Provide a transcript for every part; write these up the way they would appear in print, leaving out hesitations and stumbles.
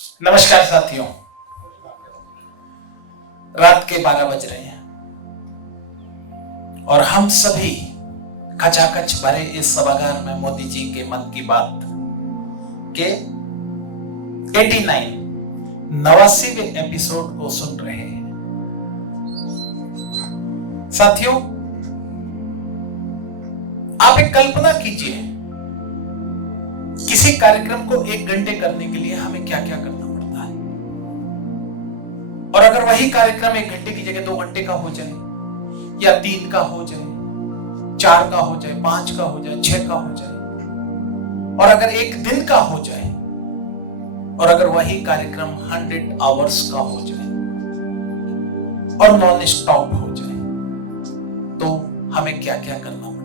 नमस्कार साथियों, रात के 12 बज रहे हैं और हम सभी खचाखच भरे इस सभागार में मोदी जी के मन की बात के 89वें एपिसोड को सुन रहे हैं। साथियों, आप एक कल्पना कीजिए, किसी कार्यक्रम को 1 घंटे करने के लिए हमें क्या क्या करना पड़ता है, और अगर वही कार्यक्रम 1 घंटे की जगह 2 घंटे का हो जाए, या 3 का हो जाए, 4 का हो जाए, 5 का हो जाए, 6 का हो जाए, और अगर 1 दिन का हो जाए, और अगर वही कार्यक्रम 100 आवर्स का हो जाए और नॉन स्टॉप हो जाए, तो हमें क्या क्या करना पड़ेगा।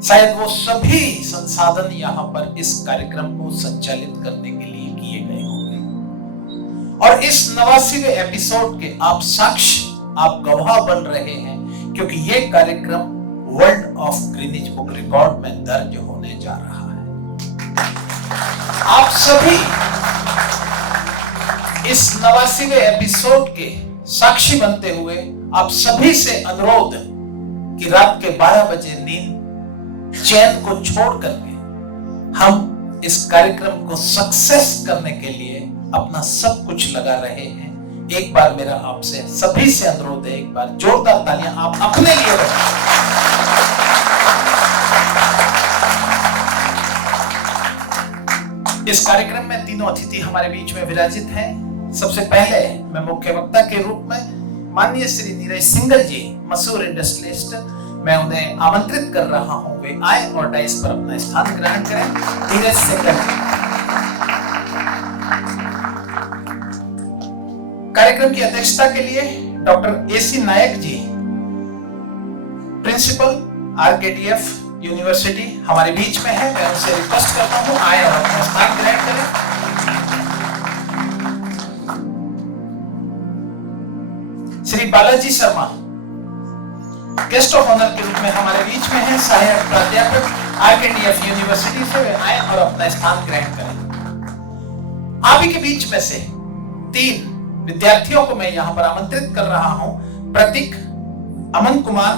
शायद वो सभी संसाधन यहाँ पर इस कार्यक्रम को संचालित करने के लिए किए गए होंगे, और इस 89वें एपिसोड के आप साक्ष्य, आप गवाह बन रहे हैं, क्योंकि ये कार्यक्रम world of Greenwich book record में दर्ज होने जा रहा है। आप सभी इस 89वें एपिसोड के साक्षी बनते हुए आप सभी से अनुरोध कि रात के 12 बजे नींद चैन को छोड़ करके हम इस कार्यक्रम को सक्सेस करने के लिए अपना सब कुछ लगा रहे हैं। एक बार मेरा आपसे सभी से अनुरोध है, एक बार जोरदार तालियां आप अपने लिए बजाएं। इस कार्यक्रम में तीनों अतिथि हमारे बीच में विराजित हैं। सबसे पहले मैं मुख्य वक्ता के रूप में माननीय श्री नीरज सिंघल जी, मशहूर इंडस्ट्रियलिस्ट, मैं उन्हें आमंत्रित कर रहा हूं, वे आए और डाइस पर अपना स्थान ग्रहण करें। नीरज सिंघल। कार्यक्रम की अध्यक्षता के लिए डॉक्टर एसी नायक जी, प्रिंसिपल आरकेडीएफ यूनिवर्सिटी हमारे बीच में है, मैं उनसे रिक्वेस्ट करता हूं आए और अपना स्थान ग्रहण करें। Shri Balaji Sharma guest of honour के रूप में हमारे बीच में है, सहायक प्राध्यापक आरकेडीएफ यूनिवर्सिटी से, वे आए और अपना स्थान ग्रहण करें। आप ही के बीच में से 3 विद्यार्थियों को मैं यहां पर आमंत्रित कर रहा हूं, प्रतीक, अमन कुमार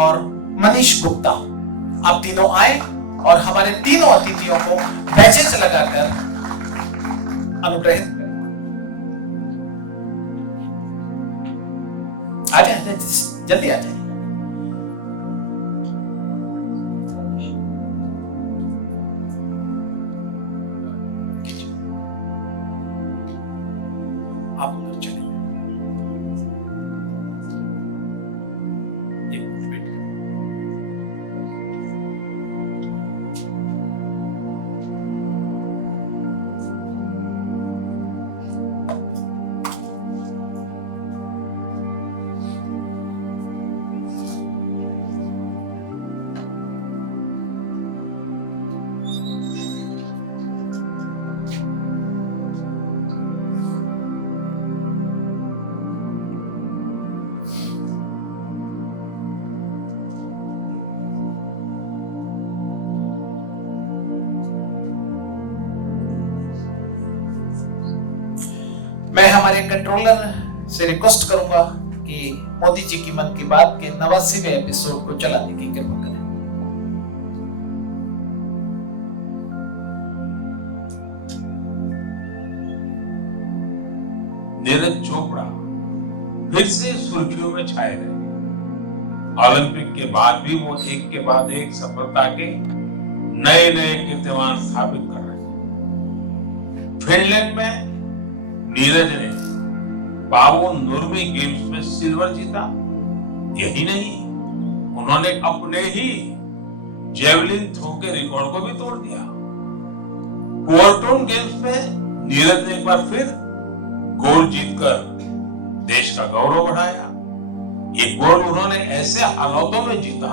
और मनीष गुप्ता। आप तीनों आए और हमारे तीनों अतिथियों को बैचेस लगाकर अनुग्रहित करें। आ जाए, जल्दी आ जाए। आप उधर चले, एक मिनट वेट करें। मैं हमारे कंट्रोलर से रिक्वेस्ट करूंगा कि मोदी जी की मन की बात के 89वें एपिसोड को चलाने की कृपा करें। नीरज चोपड़ा फिर से सुर्खियों में छाए रहे। ओलंपिक के बाद भी वो एक के बाद एक सफलता के नए नए कीर्तिमान स्थापित कर रहे हैं। फिनलैंड में नीरज ने पावो नुर्मी गेम्स में सिल्वर जीता। यही नहीं, उन्होंने अपने ही जेवलिन थ्रो के रिकॉर्ड को भी तोड़ दिया। क्वार्टन गेम्स में नीरज ने एक बार फिर गोल्ड जीतकर देश का गौरव बढ़ाया। ये गोल्ड उन्होंने ऐसे हालातों में जीता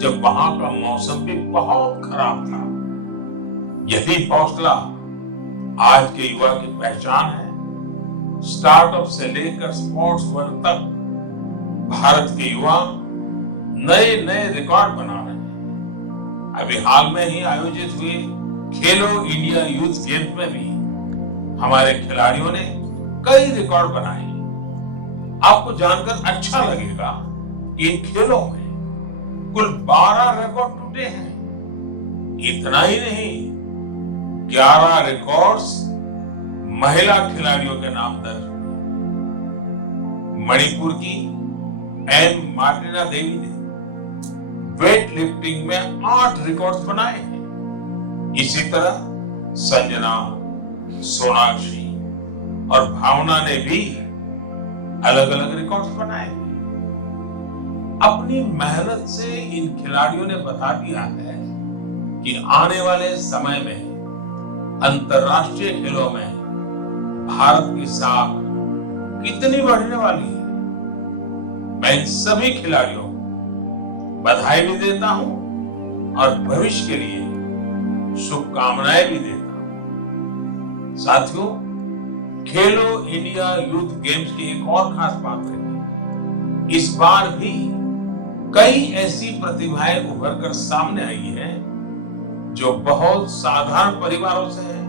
जब वहां का मौसम भी बहुत खराब था। यही हौसला आज के युवा की पहचान है। स्टार्टअप से लेकर स्पोर्ट्स वर्ल्ड तक भारत के युवा नए नए रिकॉर्ड बना रहे हैं। अभी हाल में ही आयोजित हुए खेलो इंडिया यूथ गेम्स में भी हमारे खिलाड़ियों ने कई रिकॉर्ड बनाए। आपको जानकर अच्छा लगेगा कि इन खेलों में कुल 12 रिकॉर्ड टूटे हैं। इतना ही नहीं, 11 रिकॉर्ड्स महिला खिलाड़ियों के नाम दर्ज हुए। मणिपुर की एम मार्टिना देवी ने वेट लिफ्टिंग में 8 रिकॉर्ड्स बनाए हैं। इसी तरह संजना, सोनाक्षी और भावना ने भी अलग अलग रिकॉर्ड्स बनाए हैं। अपनी मेहनत से इन खिलाड़ियों ने बता दिया है कि आने वाले समय में अंतर्राष्ट्रीय खेलों में भारत की साख कितनी बढ़ने वाली है। मैं इन सभी खिलाड़ियों को बधाई भी देता हूं और भविष्य के लिए शुभकामनाएं भी देता हूं। साथियों, खेलो इंडिया यूथ गेम्स की एक और खास बात है कि इस बार भी कई ऐसी प्रतिभाएं उभर कर सामने आई हैं जो बहुत साधारण परिवारों से हैं।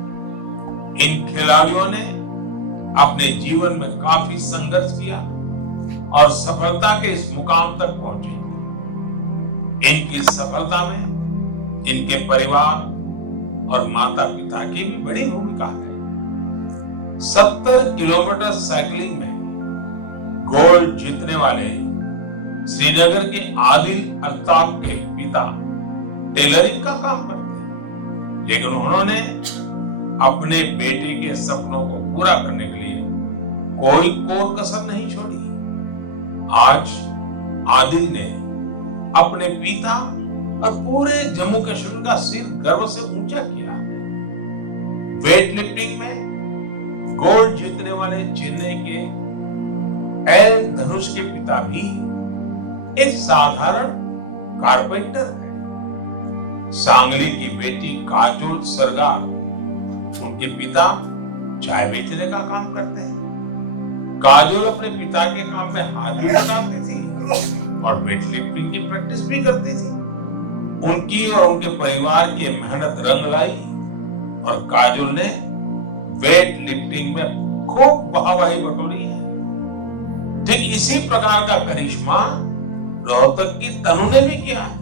इन खिलाड़ियों ने अपने जीवन में काफी संघर्ष किया और सफलता के इस मुकाम तक पहुंचे। इनकी सफलता में इनके परिवार और माता पिता की भी बड़ी भूमिका है। 70 किलोमीटर साइकिलिंग में गोल्ड जीतने वाले श्रीनगर के आदिल अल्ताफ के पिता टेलरिंग का काम करते हैं, लेकिन उन्होंने अपने बेटे के सपनों को पूरा करने के लिए कोई कोर कसर नहीं छोड़ी। आज आदिल ने अपने पिता और पूरे जम्मू कश्मीर का सिर गर्व से ऊंचा किया है। वेट लिफ्टिंग में गोल्ड जीतने वाले चेन्नई के एल धनुष के पिता भी एक साधारण कारपेंटर है। सांगली की बेटी काजोल सरगार, उनके पिता चाय बेचने का काम करते हैं। काजोल अपने पिता के काम में हाथ भी बटाती थी और वेट लिफ्टिंग की प्रैक्टिस भी करती थी। उनकी और उनके परिवार की मेहनत रंग लाई और काजोल ने वेट लिफ्टिंग में खूब वाहवाही बटोरी है। ठीक इसी प्रकार का करिश्मा रोहतक की तनु ने भी किया है।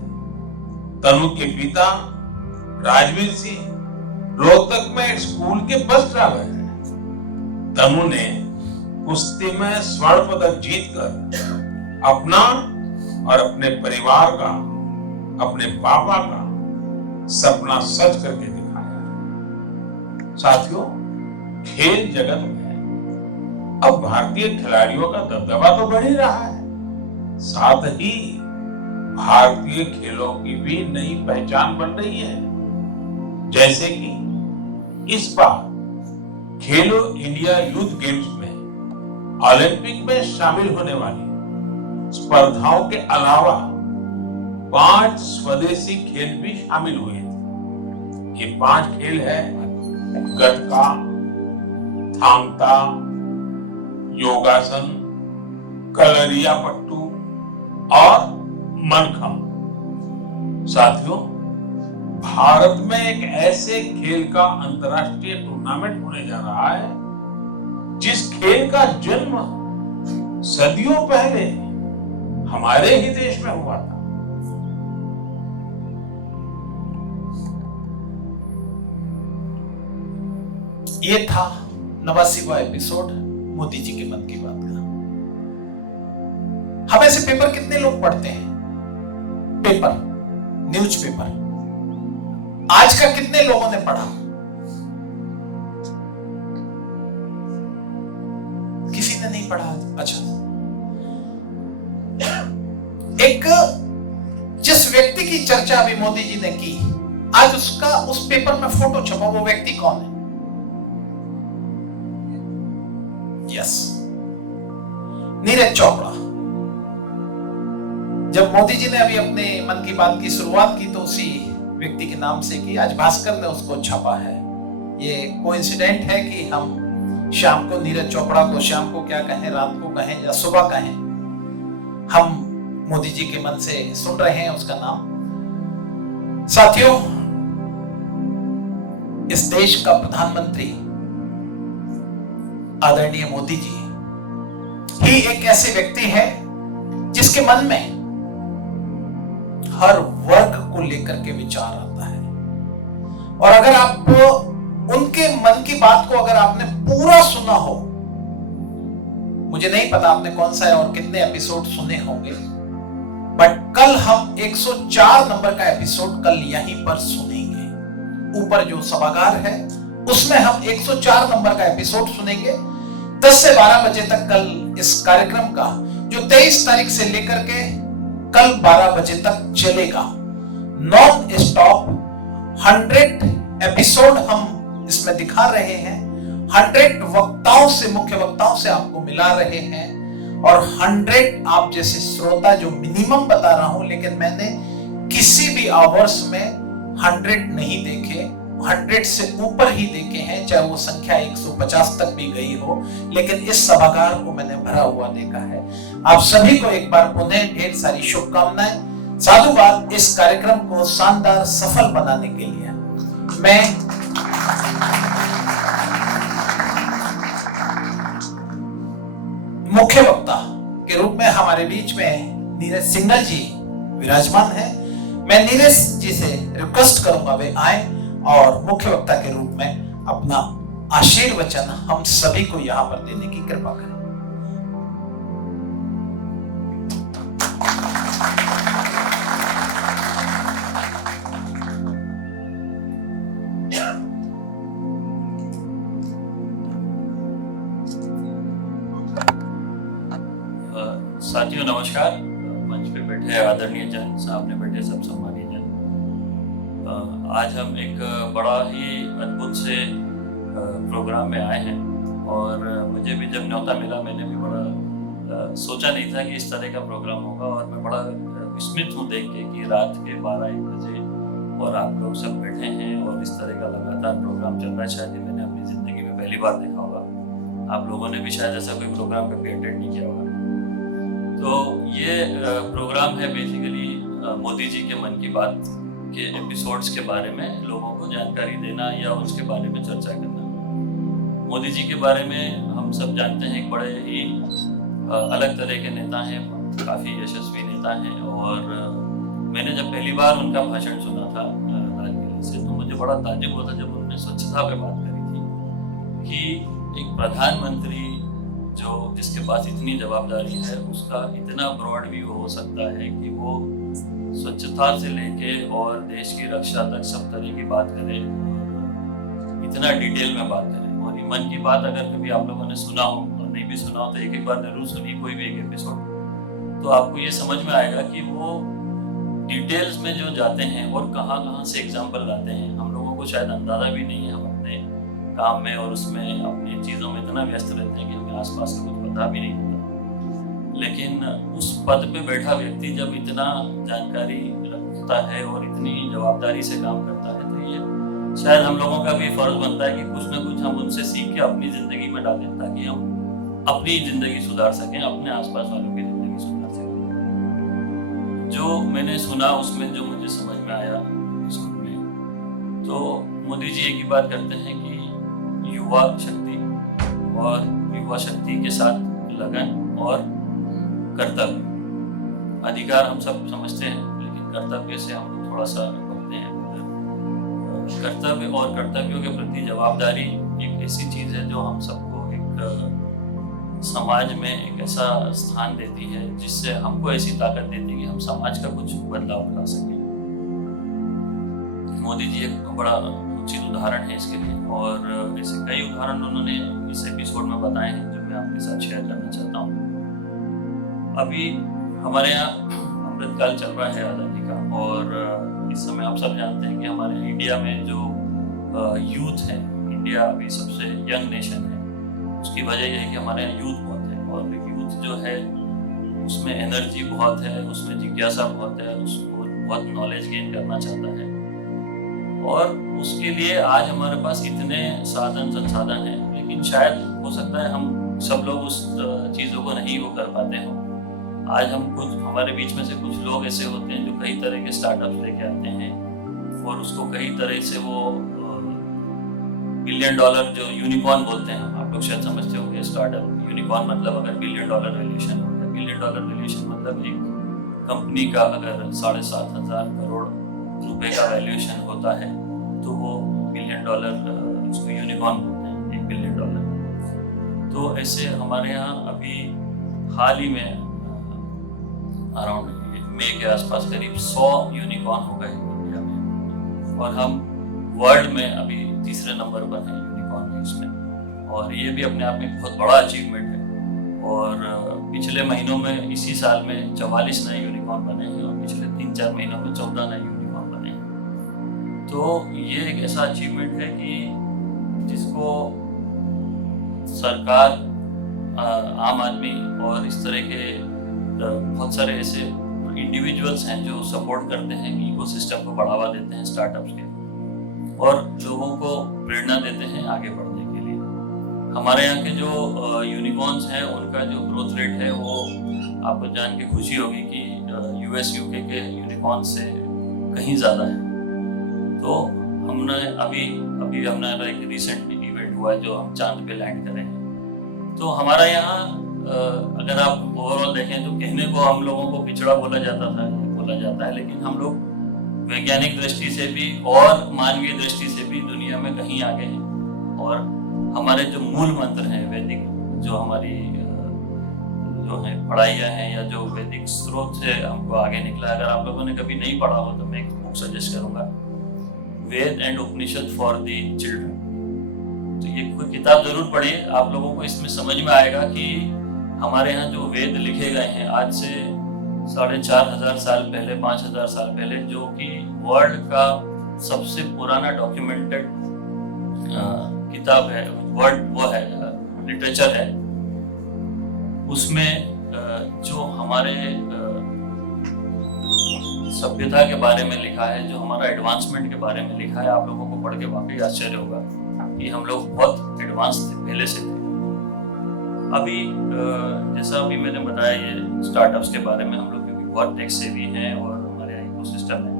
तनु के पिता राजवीर सिंह रोहतक में एक स्कूल के बस ड्राइवर हैं। तनु ने कुश्ती में स्वर्ण पदक जीतकर अपना और अपने परिवार का, अपने पापा का सपना सच करके दिखाया। साथियों, खेल जगत में अब भारतीय खिलाड़ियों का दबदबा तो बढ़ ही रहा है, साथ ही भारतीय खेलों की भी नई पहचान बन रही है। जैसे कि इस बार खेलो इंडिया यूथ गेम्स में ओलंपिक में शामिल होने वाली स्पर्धाओं के अलावा 5 स्वदेशी खेल भी शामिल हुए थे। ये 5 खेल है गटका, थांग-ता, योगासन, कलरिया पट्टू और मनखम। साथियों, भारत में एक ऐसे खेल का अंतर्राष्ट्रीय टूर्नामेंट होने जा रहा है जिस खेल का जन्म सदियों पहले हमारे ही देश में हुआ था। ये था 89वां एपिसोड मोदी जी के मन की बात का। हम ऐसे पेपर कितने लोग पढ़ते हैं? पेपर, न्यूज पेपर आज का कितने लोगों ने पढ़ा? किसी ने नहीं पढ़ा। अच्छा, एक जिस व्यक्ति की चर्चा अभी मोदी जी ने की, आज उसका उस पेपर में फोटो छपा, वो व्यक्ति कौन है? यस, नीरज चोपड़ा। जब मोदी जी ने अभी अपने मन की बात की शुरुआत की तो उसी व्यक्ति के नाम से की। आज भास्कर ने उसको छापा है। ये कोइंसिडेंट है कि हम शाम को नीरज चोपड़ा को, शाम को क्या कहें, रात को कहें या सुबह कहें, हम मोदी जी के मन से सुन रहे हैं उसका नाम। साथियों, इस देश का प्रधानमंत्री आदरणीय मोदी जी ही एक ऐसे व्यक्ति हैं जिसके मन में हर वर्ग को लेकर के विचार आता है। और अगर आप उनके मन की बात को अगर आपने पूरा सुना हो, मुझे नहीं पता आपने कौन सा है और कितने एपिसोड सुने होंगे, बट कल हम 104 नंबर का एपिसोड कल यहीं पर सुनेंगे। ऊपर जो सभागार है उसमें हम 104 नंबर का एपिसोड सुनेंगे 10 से 12 बजे तक कल इस कार्यक्रम का, जो 23 तारीख से लेकर के कल 12 बजे तक चलेगा। नॉन स्टॉप 100 एपिसोड हम इसमें दिखा रहे हैं, 100 वक्ताओं से, मुख्य वक्ताओं से आपको मिला रहे हैं। और 100 आप जैसे श्रोता, जो मिनिमम बता रहा हूं, लेकिन मैंने किसी भी आवर्स में 100 नहीं देखे, 100 से ऊपर ही देखे हैं, चाहे वो संख्या 150 तक भी गई हो, लेकिन इस सभागार को मैंने भरा हुआ देखा है। आप सभी को एक बार पुनः ढेर सारी शुभकामनाएं, साधुवाद इस कार्यक्रम को शानदार सफल बनाने के लिए। मैं मुख्य वक्ता के रूप में हमारे बीच में नीरज सिंघल जी विराजमान हैं। मैं नीरज जी से रिक्वेस्ट करूंगा वे आए और मुख्य वक्ता के रूप में अपना आशीर्वचन हम सभी को यहां पर देने की कृपा करें। साथियों नमस्कार। मंच पे बैठे आदरणीय जन, सामने बैठे सब सम्मानीय जन, आज हम एक बड़ा ही अद्भुत से प्रोग्राम में आए हैं। और मुझे भी जब न्योता मिला, मैंने भी बड़ा सोचा नहीं था कि इस तरह का प्रोग्राम होगा। और मैं बड़ा विस्मित हूँ देख के कि रात के 12-1 बजे और आप लोग सब बैठे हैं और इस तरह का लगातार प्रोग्राम चल रहा है। शायद मैंने अपनी ज़िंदगी में पहली बार देखा होगा। आप लोगों ने भी शायद ऐसा कोई प्रोग्राम कभी अटेंड नहीं किया होगा। तो ये प्रोग्राम है बेसिकली मोदी जी के मन की बात के एपिसोड्स के बारे में लोगों को जानकारी देना या उसके बारे में चर्चा करना। मोदी जी के बारे में हम सब जानते हैं, एक बड़े ही अलग तरह के नेता हैं, काफ़ी यशस्वी नेता हैं। और मैंने जब पहली बार उनका भाषण सुना था लाल किले से, तो मुझे बड़ा ताज्जुब हुआ था जब उन्होंने स्वच्छता पे बात करी थी कि एक प्रधानमंत्री जिसके पास इतनी जवाबदारी है, उसका इतना ब्रॉड व्यू हो सकता है कि वो स्वच्छता से लेके और देश की रक्षा तक सब तरह की बात करे, इतना डिटेल में बात करे। और ये मन की बात अगर कभी आप लोगों ने सुना हो और नहीं भी सुना हो तो एक बार जरूर सुनिए कोई भी एक एपिसोड, तो आपको ये समझ में आएगा कि वो डिटेल्स में जो जाते हैं और कहाँ से एग्जाम्पल लाते हैं। हम लोगों को शायद अंदाजा भी नहीं है, हम अपने काम में और उसमें अपनी चीज़ों में इतना व्यस्त रहते हैं कि हमें आसपास का कुछ पता भी नहीं होता। लेकिन उस पद पे बैठा व्यक्ति जब इतना जानकारी रखता है और इतनी जवाबदारी से काम करता है, तो ये शायद हम लोगों का भी फर्ज बनता है कि कुछ ना कुछ हम उनसे सीख के अपनी ज़िंदगी में डालें, ताकि हम अपनी ज़िंदगी सुधार सकें, अपने आसपास वालों की ज़िंदगी सुधार सकें। जो मैंने सुना उसमें जो मुझे समझ में आया इसमें, तो मोदी जी एक ही बात करते हैं कि युवा शक्ति, और युवा शक्ति के साथ लगन और कर्तव्य। अधिकार हम सब समझते हैं, लेकिन कर्तव्य से हम लोग थोड़ा सा भटकते हैं। कर्तव्य और कर्तव्यों के प्रति जवाबदारी एक ऐसी चीज़ है जो हम सबको एक समाज में एक ऐसा स्थान देती है जिससे हमको ऐसी ताकत देती है कि हम समाज का कुछ बदलाव ला सकें। मोदी जी एक बड़ा उचित उदाहरण है इसके लिए, और ऐसे कई उदाहरण उन्होंने इस एपिसोड में बताए हैं जो मैं आपके साथ शेयर करना चाहता हूँ। अभी हमारे यहाँ अमृतकाल चल रहा है आज़ादी का, और इस समय आप सब जानते हैं कि हमारे इंडिया में जो यूथ है, इंडिया अभी सबसे यंग नेशन है। उसकी वजह यह है कि हमारे यहाँ यूथ बहुत है, और यूथ जो है उसमें एनर्जी बहुत है, उसमें जिज्ञासा बहुत है, उसको बहुत नॉलेज गेन करना चाहता है। और उसके लिए आज हमारे पास इतने साधन संसाधन हैं, लेकिन शायद हो सकता है हम सब लोग उस चीज़ों को नहीं वो कर पाते हों। आज हम कुछ, हमारे बीच में से कुछ लोग ऐसे होते हैं जो कई तरह के स्टार्टअप्स लेके आते हैं और उसको कई तरह से वो $1 बिलियन जो यूनिकॉर्न बोलते हैं, आप लोग शायद समझते होंगे स्टार्टअप यूनिकॉर्न मतलब अगर $1 बिलियन वैल्यूएशन हो गया। $1 बिलियन वैल्यूएशन मतलब एक कंपनी का अगर 7,500 करोड़ रुपए का वैल्यूएशन होता है तो वो $1 बिलियन उसको यूनिकॉर्न बोलते हैं, $1 बिलियन। तो ऐसे हमारे यहाँ अभी हाल ही में अराउंड मई के आसपास करीब 100 यूनिकॉर्न हो गए इंडिया में, और हम वर्ल्ड में अभी तीसरे नंबर पर हैं यूनिकॉर्न न्यूज़ में, और ये भी अपने आप में बहुत बड़ा अचीवमेंट है। और पिछले महीनों में इसी साल में 44 नए यूनिकॉर्न बने हैं और पिछले 3-4 महीनों में 14 नए यूनिकॉर्न बने हैं। तो ये एक ऐसा अचीवमेंट है कि जिसको सरकार, आम आदमी और इस तरह के बहुत सारे ऐसे इंडिविजुअल्स हैं जो सपोर्ट करते हैं, इकोसिस्टम को बढ़ावा देते हैं स्टार्टअप्स के, और लोगों को प्रेरणा देते हैं आगे बढ़ने के लिए। हमारे यहाँ के जो यूनिकॉर्न्स हैं उनका जो ग्रोथ रेट है वो आपको जान के खुशी होगी कि US UK के यूनिकॉर्न से कहीं ज़्यादा है। तो हमने अभी हमारा एक रिसेंट इवेंट हुआ है जो हम चांद पे लैंड करे हैं। तो हमारा यहाँ अगर आप ओवरऑल देखें तो कहने को हम लोगों को पिछड़ा बोला जाता है, लेकिन हम लोग वैज्ञानिक दृष्टि से भी और मानवीय दृष्टि से भी दुनिया में कहीं आगे हैं। और हमारे जो मूल मंत्र हैं वैदिक, जो हमारी जो है पढ़ाइयाँ हैं या जो वैदिक स्रोत से हमको आगे निकला, अगर आप लोगों ने कभी नहीं पढ़ा हो तो मैं एक बुक सजेस्ट करूँगा, Ved and Upanishad for the children. तो ये कोई किताब जरूर पढ़िए, आप लोगों को इसमें समझ में आएगा कि हमारे यहाँ जो वेद लिखे गए हैं आज से 4,500 साल पहले, 5,000 साल पहले, जो कि वर्ल्ड का सबसे पुराना डॉक्यूमेंटेड किताब है, वो है लिटरेचर है, उसमें जो हमारे सभ्यता के बारे में लिखा है, जो हमारा एडवांसमेंट के बारे में लिखा है, आप लोगों को पढ़ के वाकई आश्चर्य होगा कि हम लोग बहुत एडवांस थे, पहले से थे। अभी जैसा अभी मैंने बताया ये स्टार्टअप्स के बारे में, हम लोग क्योंकि बहुत टेक सेवी हैं और हमारे यहाँ इकोसिस्टम है,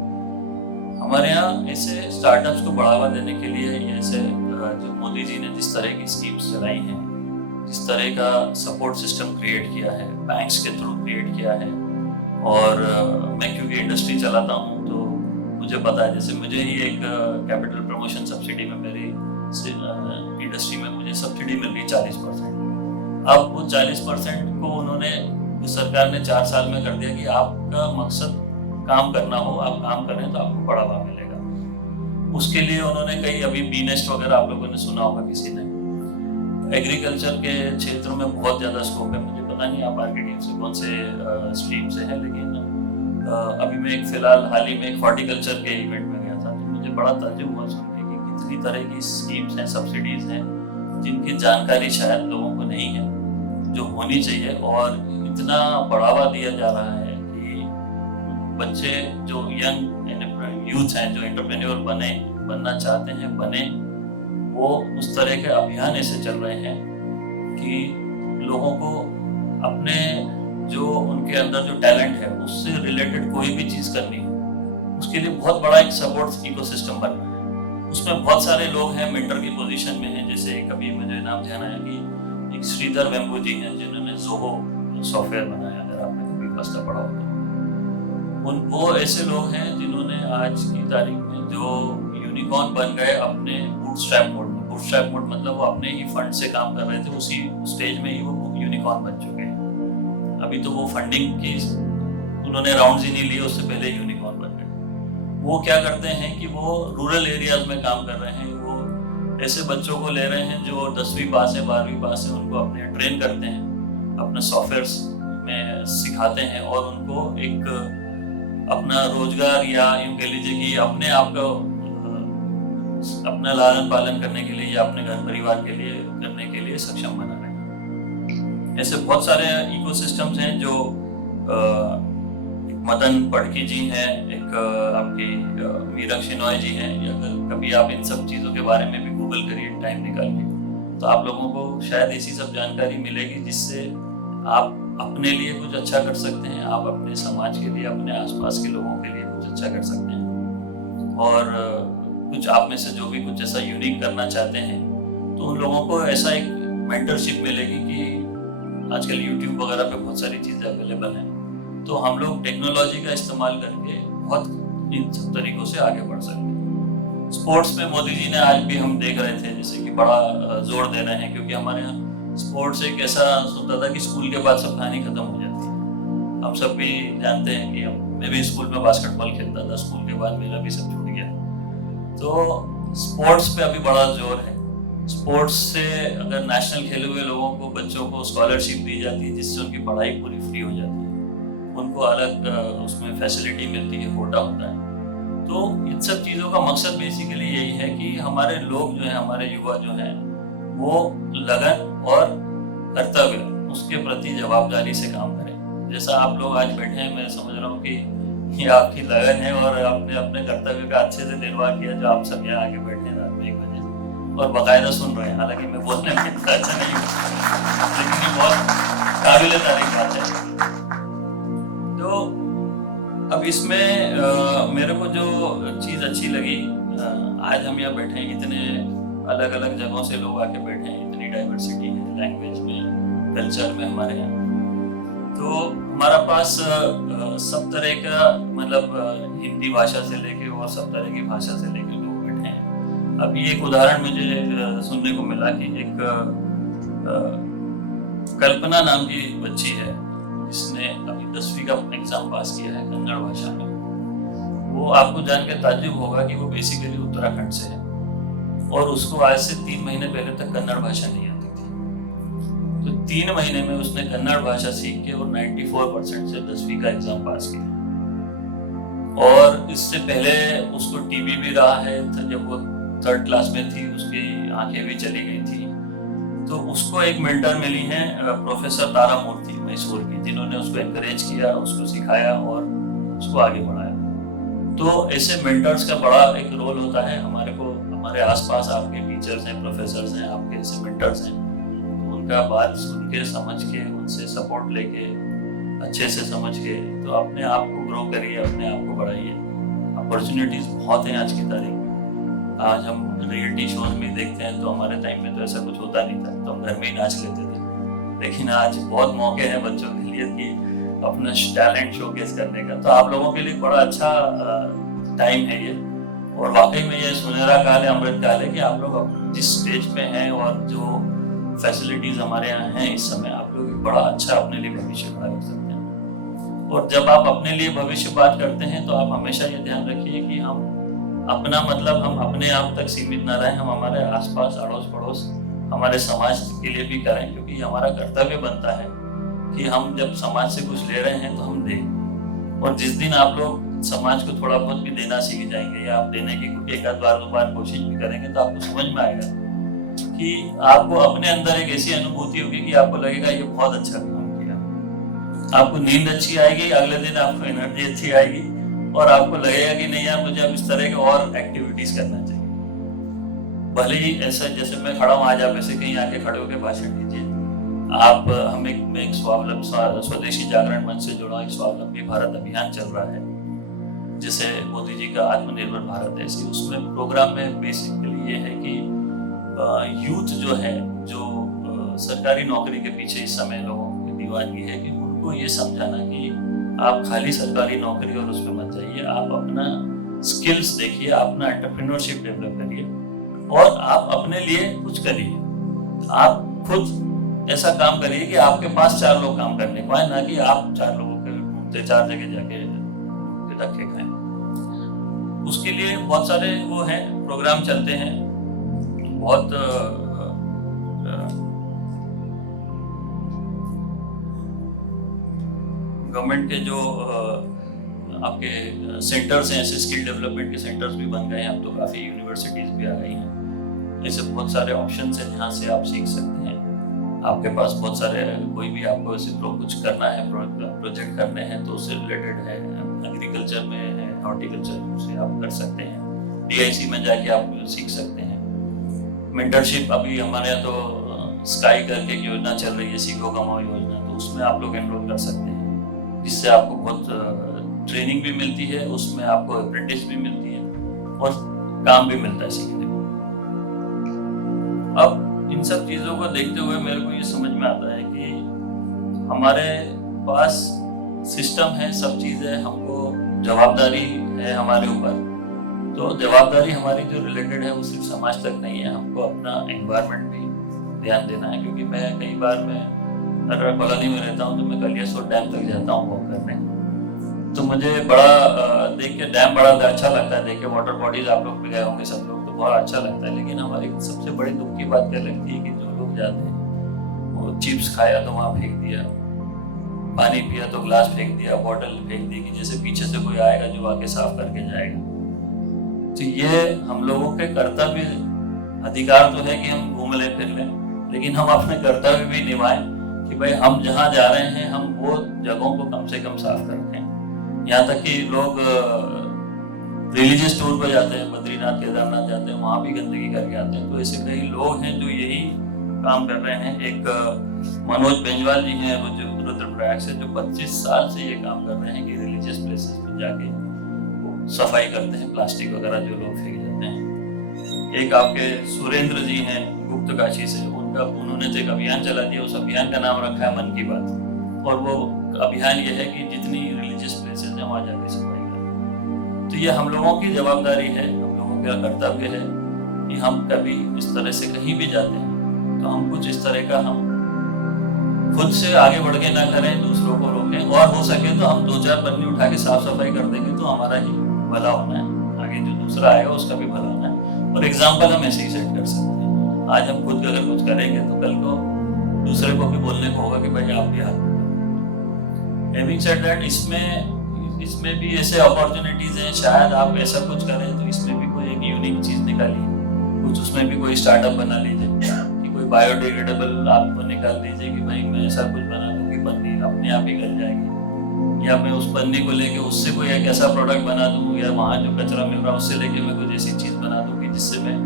हमारे यहाँ ऐसे स्टार्टअप्स को बढ़ावा देने के लिए ऐसे जो मोदी जी ने जिस तरह की स्कीम्स चलाई हैं, जिस तरह का सपोर्ट सिस्टम क्रिएट किया है, बैंक्स के थ्रू क्रिएट किया है, और मैं क्योंकि इंडस्ट्री चलाता हूँ तो मुझे पता है, जैसे मुझे ही एक कैपिटल प्रमोशन सब्सिडी में मेरी इंडस्ट्री में मुझे सब्सिडी मिल रही 40%। अब वो 40% को उन्होंने, सरकार ने 4 साल में कर दिया कि आपका मकसद काम करना हो, आप काम करें तो आपको बढ़ावा मिलेगा। उसके लिए उन्होंने कई, अभी बीनेस्ट वगैरह आप लोगों ने सुना होगा किसी ने, एग्रीकल्चर के क्षेत्रों में बहुत ज़्यादा स्कोप है। मुझे पता नहीं आप आर्किटेक्ट से कौन से स्ट्रीम से हैं, लेकिन अभी मैं एक फिलहाल हाल ही में एक हॉर्टिकल्चर के इवेंट में गया था, तो मुझे बड़ा ताज्जुब हुआ सुन के कि कितनी तरह की स्कीम्स हैं, सब्सिडीज हैं, जिनकी जानकारी शायद लोगों को नहीं है, जो होनी चाहिए, और इतना बढ़ावा दिया जा रहा है कि बच्चे जो यंग यूथ हैं, जो एंटरप्रेन्योर बनना चाहते हैं, बने। वो उस तरह के अभियान ऐसे चल रहे हैं कि लोगों को अपने जो उनके अंदर जो टैलेंट है उससे रिलेटेड कोई भी चीज़ करनी हो, उसके लिए बहुत बड़ा एक सपोर्ट इकोसिस्टम बन रहा है। उसमें बहुत सारे लोग हैं मेंटर की पोजीशन में हैं, जैसे कभी मुझे नाम ध्यान आया कि एक श्रीधर वेम्बू जी हैं जिन्होंने जोहो सॉफ्टवेयर बनाया, अगर आपने कभी पस्ता पढ़ा हो तो। वो ऐसे लोग हैं जिन्होंने आज की तारीख में जो यूनिकॉर्न बन गए अपने बूटस्ट्रैप मोड में। बूटस्ट्रैप मोड मतलब वो अपने ही फंड से काम कर रहे थे, उसी स्टेज में ही वो यूनिकॉर्न बन चुके हैं। अभी तो वो फंडिंग की उन्होंने राउंड्स ही नहीं लिए, उससे पहले यूनिकॉर्न बन गए। वो क्या करते हैं कि वो रूरल एरियाज में काम कर रहे हैं, वो ऐसे बच्चों को ले रहे हैं जो 10वीं पास है, 12वीं पास है, उनको अपने ट्रेन करते हैं, अपने सॉफ्टवेयर्स में सिखाते हैं, और उनको एक अपना रोजगार, या यूं कह लीजिए कि अपने आप को अपना लालन पालन करने के लिए या अपने घर परिवार के लिए करने के लिए सक्षम बना रहे हैं। ऐसे बहुत सारे इकोसिस्टम्स हैं जो मदन पड़की जी हैं, एक आपकी मीरा शिनॉय जी हैं, या कभी आप इन सब चीज़ों के बारे में भी गूगल करिए टाइम निकाल के, तो आप लोगों को शायद ऐसी सब जानकारी मिलेगी जिससे आप अपने लिए कुछ अच्छा कर सकते हैं, आप अपने समाज के लिए, अपने आसपास के लोगों के लिए कुछ अच्छा कर सकते हैं। और कुछ आप में से जो भी कुछ ऐसा यूनिक करना चाहते हैं, तो उन लोगों को ऐसा एक मेंटरशिप मिलेगी कि आजकल यूट्यूब वगैरह पे बहुत सारी चीज़ें अवेलेबल हैं, तो हम लोग टेक्नोलॉजी का इस्तेमाल करके बहुत इन सब तरीकों से आगे बढ़ सकते हैं। स्पोर्ट्स में मोदी जी ने आज भी हम देख रहे थे जैसे कि बड़ा जोर दे रहे हैं, क्योंकि हमारे यहाँ स्पोर्ट्स एक ऐसा होता था कि स्कूल के बाद सब कहानी खत्म हो जाती है। हम सब भी जानते हैं कि मैं भी स्कूल में बास्केटबॉल खेलता था, स्कूल के बाद मेरा भी सब छूट गया। तो स्पोर्ट्स पे अभी बड़ा जोर है। स्पोर्ट्स से अगर नेशनल खेले हुए लोगों को, बच्चों को स्कॉलरशिप दी जाती है जिससे उनकी पढ़ाई पूरी फ्री हो जाती है, उनको अलग उसमें फैसिलिटी मिलती है, कोटा होता है। तो इन सब चीज़ों का मकसद बेसिकली यही है कि हमारे लोग जो हैं, हमारे युवा जो हैं, वो लगन और कर्तव्य उसके प्रति जवाबदारी से काम करें। जैसा आप लोग आज बैठे हैं, मैं समझ रहा हूँ कि ये आपकी लगन है और आपने अपने कर्तव्य का अच्छे से निर्वाह किया, जो आप सब यहाँ आके बैठे हैं रात में 1 बजे और बाकायदा सुन रहे हैं। हालांकि मैं बोलने में इतना अच्छा नहीं हूँ, लेकिन ये बहुत काबिल तारीफ बात है। तो अब इसमें मेरे को जो चीज़ अच्छी लगी, आज हम यहाँ बैठे हैं, इतने अलग अलग जगहों से लोग आके बैठे हैं, इतनी डाइवर्सिटी है लैंग्वेज में, कल्चर में हमारे यहाँ। तो हमारा पास सब तरह का, मतलब हिंदी भाषा से लेके और सब तरह की भाषा से लेके लोग बैठे हैं। अभी एक उदाहरण मुझे सुनने को मिला कि एक कल्पना नाम की बच्ची है जिसने अभी 10वीं का एग्जाम पास किया है कन्नड़ भाषा में। वो आपको जान के ताज्जुब होगा कि वो बेसिकली उत्तराखंड से है और उसको आज से 3 महीने पहले तक कन्नड़ भाषा नहीं आती थी। तो 3 महीने में उसने कन्नड़ भाषा सीख के और 94% से 10वीं का एग्जाम पास किया। और इससे पहले उसको टीबी भी रहा है, जब वो 3rd क्लास में थी उसकी आंखें भी चली गई थी। तो उसको एक मेंटर मिली है प्रोफेसर तारा मूर्ति मैसूर की, जिन्होंने उसको एनकरेज किया, उसको सिखाया और उसको आगे बढ़ाया। तो ऐसे मेंटर्स का बड़ा एक रोल होता है। हमारे आसपास आपके टीचर्स हैं, प्रोफेसर्स हैं, आपके ऐसे मेंटर्स हैं, तो उनका बात सुन के, समझ के, उनसे सपोर्ट लेके, अच्छे से समझ के, तो अपने आप को ग्रो करिए, अपने आप को बढ़ाइए। अपॉर्चुनिटीज बहुत हैं आज की तारीख। आज हम रियलिटी शोज में देखते हैं, तो हमारे टाइम में तो ऐसा कुछ होता नहीं था, तो हम घर में ही नाच लेते थे। लेकिन आज बहुत मौके हैं बच्चों के लिए कि अपना टैलेंट शोकेस करने का। तो आप लोगों के लिए बड़ा अच्छा टाइम है ये, और वाकई में ये सुनहरा काल है, अमृत काल है कि आप लोग जिस स्टेज पे हैं और जो फैसिलिटीज हमारे यहाँ हैं इस समय, आप लोग बड़ा अच्छा अपने लिए भविष्य खड़ा कर सकते हैं। और जब आप अपने लिए भविष्य बात करते हैं तो आप हमेशा ये ध्यान रखिए कि हम अपना मतलब हम अपने आप तक सीमित ना रहें, हम हमारे आसपास, अड़ोस पड़ोस, हमारे समाज के लिए भी करें, क्योंकि हमारा कर्तव्य बनता है कि हम जब समाज से कुछ ले रहे हैं तो हम दें। और जिस दिन आप लोग समाज को थोड़ा बहुत भी देना सीख जाएंगे या आप देने की 1 आध बार 2 बार कोशिश भी करेंगे, तो आपको समझ में आएगा कि आपको अपने अंदर एक ऐसी अनुभूति होगी कि आपको लगेगा ये बहुत अच्छा काम किया। आपको नींद अच्छी आएगी, अगले दिन आपको एनर्जी अच्छी आएगी और आपको लगेगा कि नहीं यार, मुझे अब इस तरह के और एक्टिविटीज करना चाहिए। भले ही ऐसा जैसे मैं खड़ा हूँ आज, आप ऐसे कहीं आके खड़े होकर भाषण दीजिए। आप मैं एक स्वदेशी जागरण मंच से जुड़ा एक स्वावलंबी भारत अभियान चल रहा है, जैसे मोदी जी का आत्मनिर्भर भारत है। उसमें प्रोग्राम में बेसिकली ये है कि यूथ जो है, जो सरकारी नौकरी के पीछे इस समय लोगों की दीवानगी है, कि उनको ये समझाना कि आप खाली सरकारी नौकरी और उस पर मत जाइए, आप अपना स्किल्स देखिए, अपना एंटरप्रेन्योरशिप डेवलप करिए और आप अपने लिए कुछ करिए। आप खुद ऐसा काम करिए कि आपके पास 4 लोग काम करने को आए, ना कि आप 4 लोगों के ढूंढते 4 जगह जाके धक्के खाएं। उसके लिए बहुत सारे वो हैं, प्रोग्राम चलते हैं, बहुत गवर्नमेंट के जो आपके सेंटर्स हैं, ऐसे स्किल डेवलपमेंट के सेंटर्स भी बन गए हैं, अब तो काफ़ी यूनिवर्सिटीज़ भी आ गई हैं। ऐसे बहुत सारे ऑप्शंस हैं जहाँ से आप सीख सकते हैं। आपके पास बहुत सारे, कोई भी आपको ऐसे कुछ करना है, प्रोजेक्ट करने हैं, तो उससे रिलेटेड है, एग्रीकल्चर में है, हॉर्टिकल्चर से आप कर सकते हैं, DIC में जाके आप सीख सकते हैं। मेंटरशिप अभी हमारे यहाँ तो स्काई करके एक योजना चल रही है, सीखो कमाओ योजना, तो उसमें आप लोग एनरोल कर सकते हैं, जिससे आपको बहुत ट्रेनिंग भी मिलती है, उसमें आपको अप्रेंटिस भी मिलती है और काम भी मिलता है सीखने को। अब इन सब चीज़ों को देखते हुए मेरे को ये समझ में आता है कि हमारे पास सिस्टम है, सब चीज़ है, हमको जवाबदारी है हमारे ऊपर। तो जवाबदारी हमारी जो रिलेटेड है वो सिर्फ समाज तक नहीं है, हमको अपना एनवायरनमेंट भी ध्यान देना है। क्योंकि मैं कई बार मैं अगर कॉलोनी में रहता हूँ तो मैं कलियासोत डैम तक जाता हूँ वॉक करने। तो मुझे बड़ा देख के डैम बड़ा अच्छा लगता है, देख के वाटर बॉडीज आप लोग भी गए होंगे सब लोग, तो बहुत अच्छा लगता है। लेकिन हमारी सबसे बड़ी दुख की बात क्या लगती है कि जो लोग जाते हैं वो चिप्स खाया तो वहाँ फेंक दिया, पानी पिया तो ग्लास फेंक दिया, बॉटल फेंक दी कि जैसे पीछे से कोई आएगा जो आके साफ करके जाएगा। तो ये हम लोगों के कर्तव्य, अधिकार तो है कि हम घूम लें फिर लें, लेकिन हम अपने कर्तव्य भी निभाएं कि भाई हम जहाँ जा रहे हैं हम वो जगहों को कम से कम साफ करते हैं। यहाँ तक कि लोग रिलीजियस टूर पर जाते हैं, बद्रीनाथ केदारनाथ जाते हैं, वहाँ भी गंदगी करके आते हैं। तो ऐसे कई लोग हैं जो यही काम कर रहे हैं। एक मनोज बेंजवाल जी हैं रुद्रप्रयाग से, जो 25 साल से ये काम कर रहे हैं कि रिलीजियस प्लेसेस पर जाके सफाई करते हैं, प्लास्टिक वगैरह जो लोग फेंक जाते हैं। एक आपके सुरेंद्र जी हैं गुप्त काशी से, उन्होंने तो एक अभियान चला दिया, उस अभियान का नाम रखा है मन की बात। और वो अभियान ये है कि जितनी रिलीजियस प्लेसेस हैं वहाँ जाके सफाई करें। तो ये हम लोगों की जवाबदारी है, हम लोगों का कर्तव्य है कि हम कभी इस तरह से कहीं भी जाते हैं तो हम कुछ इस तरह का हम खुद से आगे बढ़ के ना करें, दूसरों को रोकें, और हो सके तो हम 2-4 पन्नी उठा के साफ सफाई कर देंगे तो हमारा ही भला होना है, आगे जो दूसरा आएगा उसका भी भला होना है। और एग्जाम्पल हम ऐसे ही सेट कर सकते हैं। आज हम खुद अगर कुछ करेंगे तो कल को दूसरे को भी बोलने को होगा कि भाई आप भी हाथ। हैविंग सेड दैट, इसमें भी ऐसे अपॉर्चुनिटीज हैं, शायद आप ऐसा कुछ करें तो इसमें भी कोई एक यूनिक चीज निकालिए, कुछ उसमें भी कोई स्टार्टअप बना लीजिए कि कोई बायोडिग्रेडेबल आप निकाल दीजिए कि भाई मैं ऐसा कुछ बना दूं कि पन्नी अपने आप ही गल जाएगी, या मैं उस पन्नी को लेके उससे कोई एक ऐसा प्रोडक्ट बना दूं, या वहाँ जो कचरा मिल रहा है उससे लेके मैं कुछ ऐसी चीज बना दूं कि जिससे मैं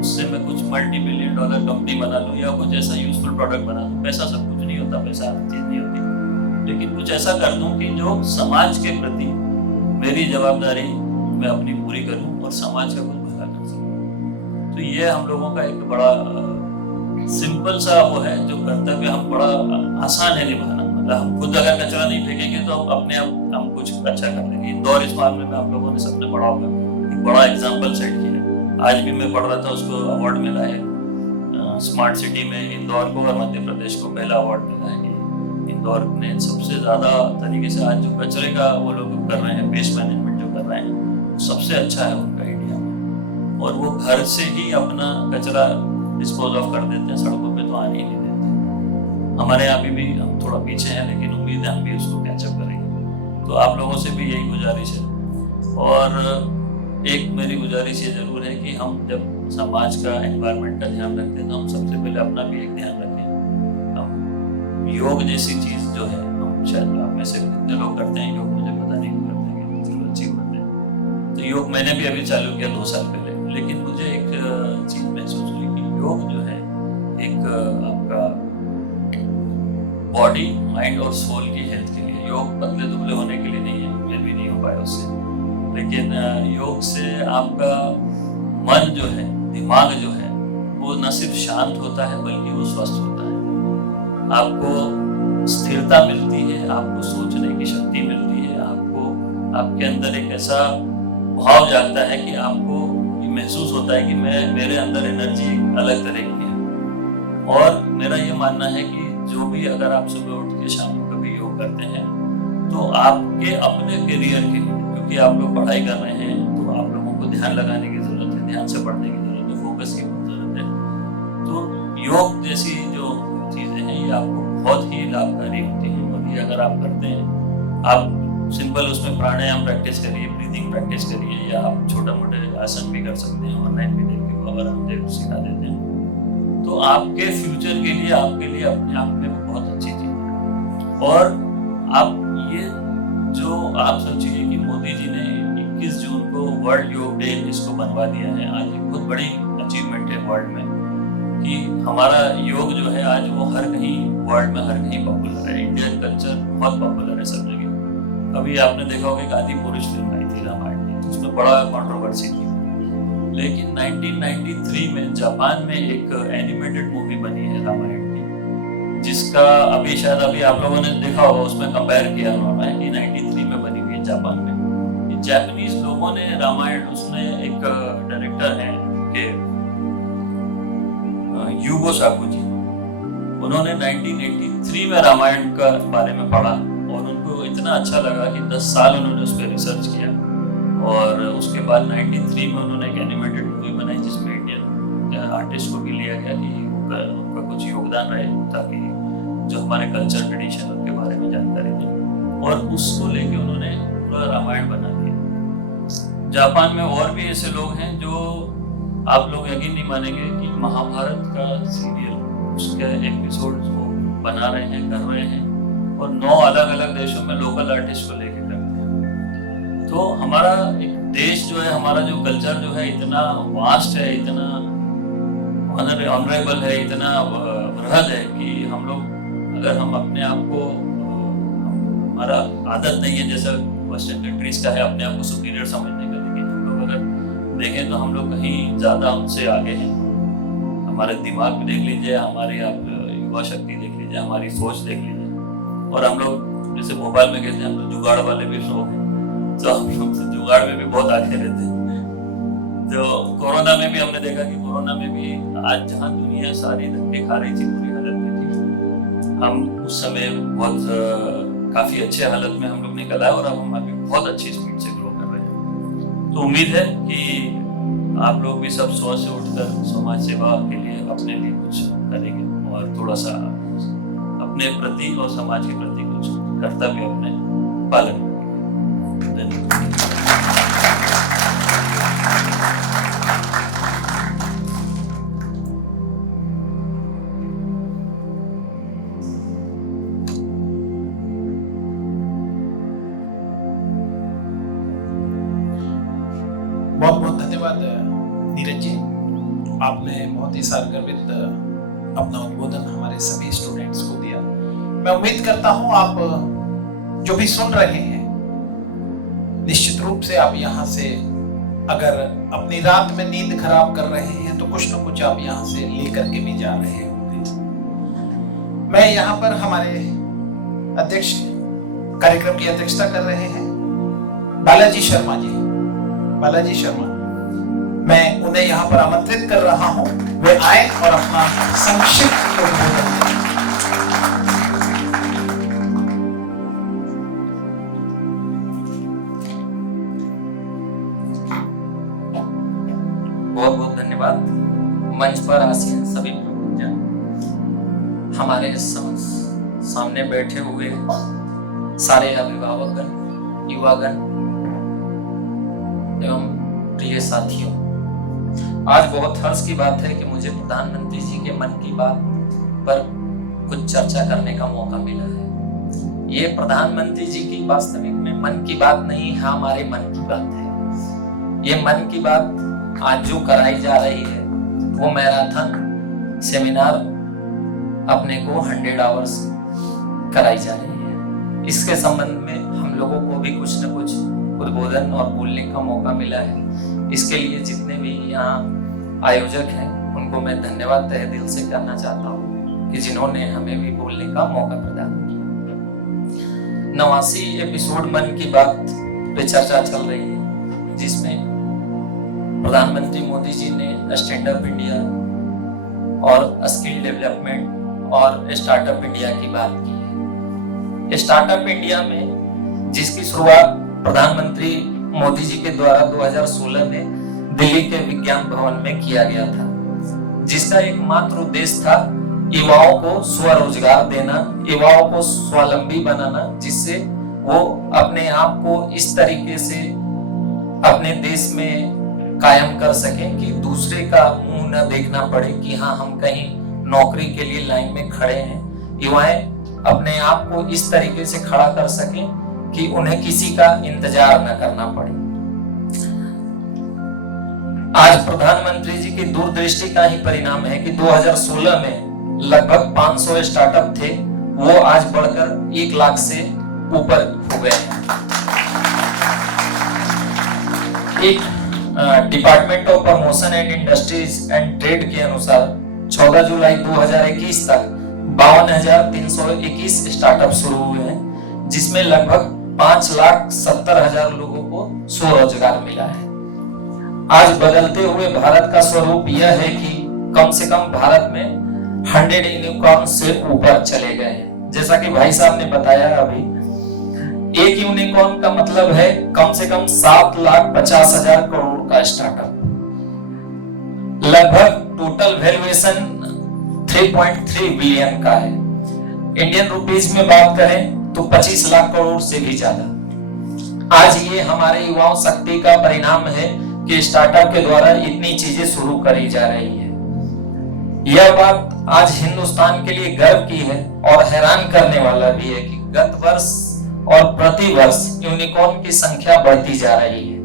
उससे मैं कुछ $multi-billion कंपनी बना लूं, या कुछ ऐसा यूजफुल प्रोडक्ट बना दूं। पैसा सब कुछ नहीं होता, पैसा हर चीज नहीं होती, लेकिन कुछ ऐसा कर दूं कि जो समाज के प्रति मेरी जवाबदारी मैं अपनी पूरी करूं और समाज का कुछ भला कर सकूं। तो ये हम लोगों का एक बड़ा सिंपल सा वो है जो कर्तव्य हम बड़ा आसान है निभाना। मतलब हम खुद अगर कचरा नहीं फेंकेंगे तो हम अपने आप हम कुछ अच्छा कर लेंगे। इंदौर इस मामले में आप लोगों ने सबने पढ़ा होगा, एक बड़ा एग्जाम्पल सेट किया। आज भी मैं पढ़ रहा था, उसको अवार्ड मिला है स्मार्ट सिटी में इंदौर को, और मध्य प्रदेश को पहला अवार्ड मिला है। इंदौर ने सबसे ज्यादा तरीके से आज जो कचरे का वो लोग कर रहे हैं, वेस्ट मैनेजमेंट जो कर रहे हैं, सबसे अच्छा है उनका इंडिया में। और वो घर से ही अपना कचरा डिस्पोज ऑफ कर देते हैं, सड़कों पे तो आने ही नहीं देते। हमारे यहाँ भी हम थोड़ा पीछे हैं, लेकिन उम्मीद है हम भी उसको कैचअप करेंगे। तो आप लोगों से भी यही गुजारिश है। और एक मेरी गुजारिश ये जरूर है कि हम जब समाज का एनवायरनमेंट का ध्यान रखते हैं तो हम सबसे पहले अपना भी एक ध्यान रखें। हम योग जैसी चीज जो है, हम शायद आप में से कितने लोग करते हैं योग, मुझे पता नहीं करते हैं, चलो अच्छी बात है। तो योग मैंने भी अभी चालू किया 2 साल पहले, लेकिन मुझे एक चीज महसूस हुई कि योग जो है एक आपका बॉडी, माइंड और सोल की हेल्थ के लिए, योग पतले दुबले होने के लिए नहीं है, मैं भी नहीं हो पाया उससे, लेकिन योग से आपका मन जो है, दिमाग जो है, वो न सिर्फ शांत होता है बल्कि वो स्वस्थ होता है। आपको स्थिरता मिलती है, आपको सोचने की शक्ति मिलती है, आपको आपके अंदर एक ऐसा भाव जागता है कि आपको ये महसूस होता है कि मेरे अंदर एनर्जी एक अलग तरह की है। और मेरा ये मानना है कि जो भी अगर आप सुबह उठ के शाम को कभी योग करते हैं तो आपके अपने करियर के लिए, क्योंकि आप लोग पढ़ाई कर रहे हैं तो आप लोगों को ध्यान लगाने की जरूरत है, ध्यान से पढ़ने की जरूरत है, फोकस की जरूरत है। तो योग जैसी जो चीजें हैं ये आपको बहुत ही लाभकारी होती हैं। और ये अगर आप करते हैं, आप सिंपल उसमें प्राणायाम प्रैक्टिस करिए, ब्रीदिंग प्रैक्टिस करिए, या आप छोटा मोटे आसन भी कर सकते हैं, ऑनलाइन भी देख के बाबा रामदेव सिखा देते हैं। तो आपके फ्यूचर के लिए, आपके लिए अपने आप में बहुत अच्छी चीज है। और आप ये जो आप सोचिए कि मोदी जी ने 21 जून को वर्ल्ड योग डे इसको बनवा दिया है, आज एक बहुत बड़ी अचीवमेंट है वर्ल्ड में कि हमारा योग जो है आज वो हर कहीं वर्ल्ड में हर कहीं पॉपुलर है। इंडियन कल्चर बहुत पॉपुलर है सब जगह। अभी आपने देखा होगा एक आदि पुरुष फिल्म आई थी रामायण की, उसमें बड़ा कंट्रोवर्सी थी लेकिन 1993 में जापान में एक एनिमेटेड मूवी बनी है रामायण की, जिसका अभी शायद आप लोगों ने देखा होगा, उसमें कंपेयर किया उन्होंने कि 93 में बनी हुई है जापान में। जापानीज लोगों ने रामायण, उसमें एक डायरेक्टर हैं के यूगो साकू जी, उन्होंने 1983 में रामायण का बारे में पढ़ा और उनको इतना अच्छा लगा कि 10 साल उन्होंने उस पर रिसर्च किया और उसके बाद 93 में उन्होंने एक एनिमेटेड मूवी बनाई जिसमें इंडियन आर्टिस्ट को भी लिया गया कि उनका कुछ योगदान रहे ताकि जो हमारे कल्चर ट्रेडिशन उनके बारे में जानकारी दे, और उसको लेके उन्होंने पूरा रामायण बना दिया। जापान में और भी ऐसे लोग हैं जो आप लोग यकीन नहीं मानेंगे कि महाभारत का सीरियल, उसके एपिसोड को बना रहे हैं, कर रहे हैं और 9 अलग अलग देशों में लोकल आर्टिस्ट को लेके करते हैं। तो हमारा एक देश जो है, हमारा जो कल्चर जो है इतना वास्ट है, इतना ऑनरेबल है, इतना बृहद है कि हम लोग अगर हम अपने आप को, हमारा आदत नहीं है जैसा वेस्टर्न कंट्रीज का है अपने आप को सुपीरियर समझने का, लेकिन हम लोग अगर देखें तो हम लोग कहीं ज्यादा उनसे आगे हैं। हमारे दिमाग भी देख लीजिए, हमारी आप युवा शक्ति देख लीजिए, हमारी सोच देख लीजिए, और हम लोग जैसे भोपाल में कहते हैं हम लोग जुगाड़ वाले भी लोग हैं, तो हम लोग जुगाड़ में भी बहुत आगे रहते हैं। तो कोरोना में भी हमने देखा कि कोरोना में भी आज जहाँ दुनिया सारी धक्के खा रही थी, बुरी हालत में थी, हम उस समय बहुत काफी अच्छे हालत में हम लोग निकल आए और अब हम अभी बहुत अच्छी स्पीड से ग्रो कर रहे हैं। तो उम्मीद है कि आप लोग भी सब सुबह से उठकर समाज सेवा के लिए अपने लिए कुछ करेंगे और थोड़ा सा अपने प्रति और समाज के प्रति कुछ कर्तव्य अपने पालन करेंगे। धन्यवाद। बहुत बहुत धन्यवाद नीरज जी, आपने बहुत ही सारगर्भित अपना उद्बोधन हमारे सभी स्टूडेंट्स को दिया। मैं उम्मीद करता हूं आप जो भी सुन रहे हैं, निश्चित रूप से आप यहाँ से अगर अपनी रात में नींद खराब कर रहे हैं तो कुछ न कुछ आप यहाँ से लेकर के भी जा रहे होंगे। मैं यहाँ पर हमारे अध्यक्ष कार्यक्रम की अध्यक्षता कर रहे हैं बालाजी शर्मा जी। बालाजी शर्मा, मैं उन्हें यहाँ पर आमंत्रित कर रहा हूँ, वे आए और अपना संक्षिप्त उद्बोधन दें। बहुत बहुत धन्यवाद। मंच पर आसीन सभी प्रबुद्धजन, हमारे सामने बैठे हुए सारे अभिभावकगण, युवागण एवं प्रिय साथियों, आज बहुत हर्ष की बात है कि मुझे प्रधानमंत्री जी के मन की बात पर कुछ चर्चा करने का मौका मिला है। ये प्रधानमंत्री जी की वास्तविक में मन की बात नहीं है, हमारे मन की बात है। ये मन की बात आज जो कराई जा रही है वो मैराथन सेमिनार अपने को 100 आवर्स कराई जा रही है। इसके संबंध में हम लोगों को भी कुछ न कुछ उद्बोधन और बोलने का मौका मिला है। इसके लिए जितने भी यहाँ आयोजक हैं उनको मैं धन्यवाद तहे दिल से करना चाहता हूँ कि जिन्होंने हमें भी बोलने का मौका प्रदान किया। 89 एपिसोड मन की बात पे चर्चा चल रही है, जिसमें प्रधानमंत्री मोदी जी ने स्टैंड अप इंडिया और स्किल डेवलपमेंट और स्टार्टअप इंडिया की बात की है। स्टार्टअप इंडिया में जिसकी शुरुआत प्रधानमंत्री मोदी जी के द्वारा 2016 में दिल्ली के विज्ञान भवन में किया गया था, जिसका एकमात्र उद्देश्य था युवाओं को स्वरोजगार देना, युवाओं को स्वावलंबी बनाना, जिससे वो अपने आप को इस तरीके से अपने देश में कायम कर सकें कि दूसरे का मुंह न देखना पड़े कि हाँ हम कहीं नौकरी के लिए लाइन में खड़े हैं। युवाएं अपने आप को इस तरीके से खड़ा कर सकें कि उन्हें किसी का इंतजार न करना पड़े। आज प्रधानमंत्री जी की दूरदृष्टि का ही परिणाम है कि 2016 में लगभग 500 स्टार्टअप थे, वो आज बढ़कर 1 लाख से ऊपर हो गए हैं। एक department of promotion and industries and trade के अनुसार 14 जुलाई 2021 तक 52,321 स्टार्टअप शुरू हुए हैं, जिसमें लगभग 5,70,000 लोगों को स्वरोजगार मिला है। आज बदलते हुए भारत का स्वरूप यह है कि कम से कम भारत में 100 यूनिकॉर्न से ऊपर चले गए हैं। जैसा कि भाई साहब ने बताया, अभी एक यूनिकॉर्न का मतलब है कम से कम 7,50,000 करोड़ का स्टार्टअप। लगभग टोटल वैल्यूएशन 3.3 बिलियन का है। इंडियन रुपीस में बात करें तो 25 लाख करोड़ से भी ज्यादा। आज ये हमारे युवाओं शक्ति का परिणाम है कि स्टार्टअप के द्वारा इतनी चीजें शुरू करी जा रही है। यह बात आज हिंदुस्तान के लिए गर्व की है और हैरान करने वाला भी है कि गत वर्ष और प्रति वर्ष यूनिकॉर्न की संख्या बढ़ती जा रही है।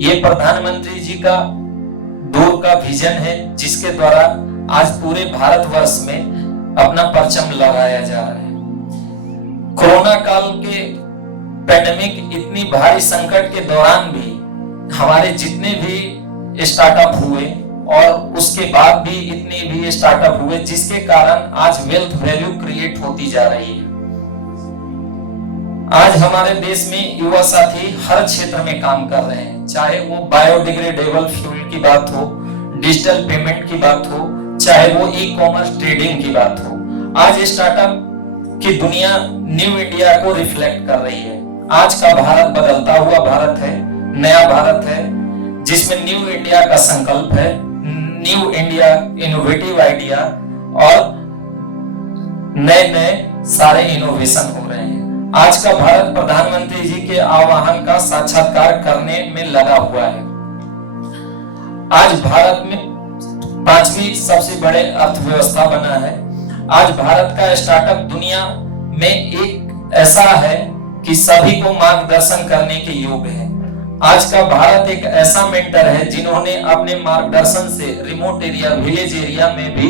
ये प्रधानमंत्री जी का दूर का विजन है, जिसके द्वारा आज पूरे भारतवर्ष में अपना परचम लहराया जा रहा है। कोरोना काल के पैंडेमिक इतनी भारी संकट के दौरान भी हमारे जितने भी स्टार्टअप हुए और उसके बाद भी इतने भी स्टार्टअप हुए, जिसके कारण आज वेल्थ वैल्यू क्रिएट होती जा रही है। आज हमारे देश में युवा साथी हर क्षेत्र में काम कर रहे हैं, चाहे वो बायोडिग्रेडेबल फ्यूल की बात हो, डिजिटल पेमेंट की बात हो, चाहे वो ई कॉमर्स ट्रेडिंग की बात हो। आज स्टार्टअप की दुनिया न्यू इंडिया को रिफ्लेक्ट कर रही है। आज का भारत बदलता हुआ भारत है, नया भारत है, जिसमें न्यू इंडिया का संकल्प है, न्यू इंडिया इनोवेटिव आइडिया और नए नए सारे इनोवेशन हो रहे हैं। आज का भारत प्रधानमंत्री जी के आह्वान का साक्षात्कार करने में लगा हुआ है। आज भारत में 5वीं सबसे बड़े अर्थव्यवस्था बना है। आज भारत का स्टार्टअप दुनिया में एक ऐसा है कि सभी को मार्गदर्शन करने के योग्य है। आज का भारत एक ऐसा मेंटर है जिन्होंने अपने मार्गदर्शन से रिमोट एरिया, विलेज एरिया में भी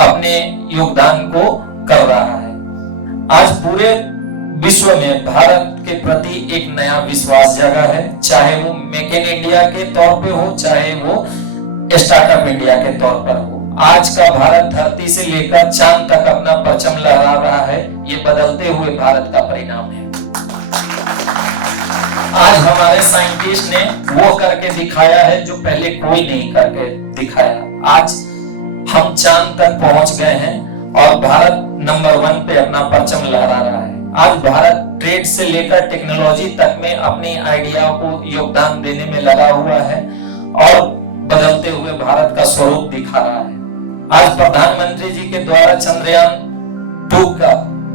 अपने योगदान को कर रहा है। आज पूरे विश्व में भारत के प्रति एक नया विश्वास जगा है, चाहे वो मेक इन इंडिया के तौर पे हो, चाहे वो स्टार्टअप इंडिया के तौर पर हो। आज का भारत धरती से लेकर चांद तक अपना परचम लहरा रहा है। ये बदलते हुए भारत का परिणाम है। आज हमारे साइंटिस्ट ने वो करके दिखाया है जो पहले कोई नहीं करके दिखाया। आज हम चांद तक पहुंच गए हैं और भारत नंबर 1 पे अपना परचम लहरा रहा है। आज भारत ट्रेड से लेकर टेक्नोलॉजी तक में अपनी आइडिया को योगदान देने में लगा हुआ है और बदलते हुए भारत का स्वरूप दिखा रहा है। आज प्रधानमंत्री जी के द्वारा चंद्रयान 2 का,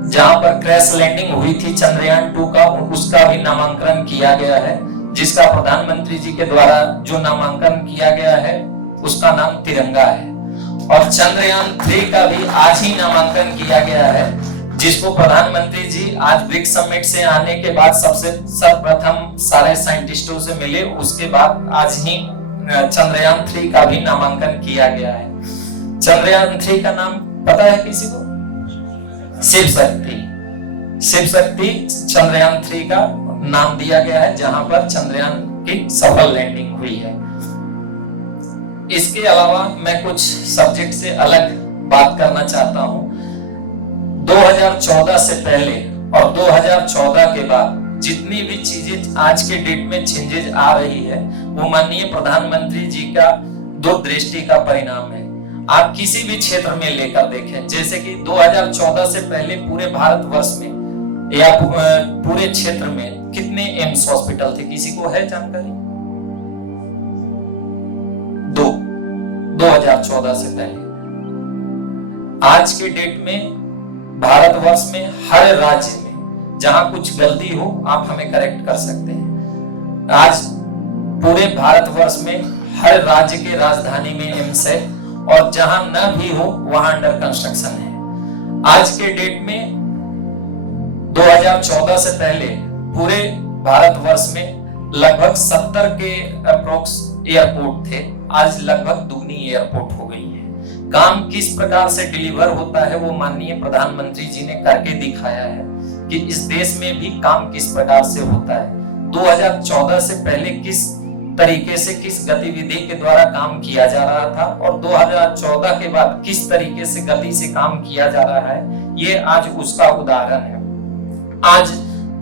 जहां पर क्रैश लैंडिंग हुई थी चंद्रयान 2 का, उसका भी नामांकन किया गया है, जिसका प्रधानमंत्री जी के द्वारा जो नामांकन किया गया है उसका नाम तिरंगा है। और चंद्रयान 3 का भी आज ही नामांकन किया गया है, जिसको प्रधानमंत्री जी आज ब्रिक्स समिट से आने के बाद सर्वप्रथम सारे साइंटिस्टों से मिले। उसके बाद आज ही चंद्रयान 3 का भी नामांकन किया गया है। चंद्रयान 3 का नाम पता है किसी को? शिव शक्ति। शिव शक्ति चंद्रयान 3 का नाम दिया गया है, जहां पर चंद्रयान की सफल लैंडिंग हुई है। इसके अलावा मैं कुछ सब्जेक्ट से अलग बात करना चाहता हूं। 2014 से पहले और 2014 के बाद जितनी भी चीजें आज के डेट में चेंजेस आ रही है, वो माननीय प्रधानमंत्री जी का दूरदृष्टि का परिणाम है। आप किसी भी क्षेत्र में लेकर देखें, जैसे कि 2014 से पहले पूरे भारतवर्ष में या पूरे क्षेत्र में कितने एम्स हॉस्पिटल थे, किसी को है जानकारी? 2, 2014 से पहले। आज के डेट में भारतवर्ष में हर राज्य में जहां कुछ गलती हो आप हमें करेक्ट कर सकते हैं। आज पूरे भारतवर्ष में हर राज्य के राजधानी में एम्स है और जहां न भी हो वहां अंडर कंस्ट्रक्शन है। आज के डेट में 2014 से पहले पूरे भारतवर्ष में लगभग 70 के अप्रोक्स एयरपोर्ट थे, आज लगभग दुगनी एयरपोर्ट हो गई है। काम किस प्रकार से डिलीवर होता है वो माननीय प्रधानमंत्री जी ने करके दिखाया है कि इस देश में भी काम किस प्रकार से होता है। 2014 से पहले किस तरीके से किस गतिविधि के द्वारा काम किया जा रहा था और 2014 के बाद किस तरीके से गति से काम किया जा रहा है, ये आज उसका उदाहरण है। आज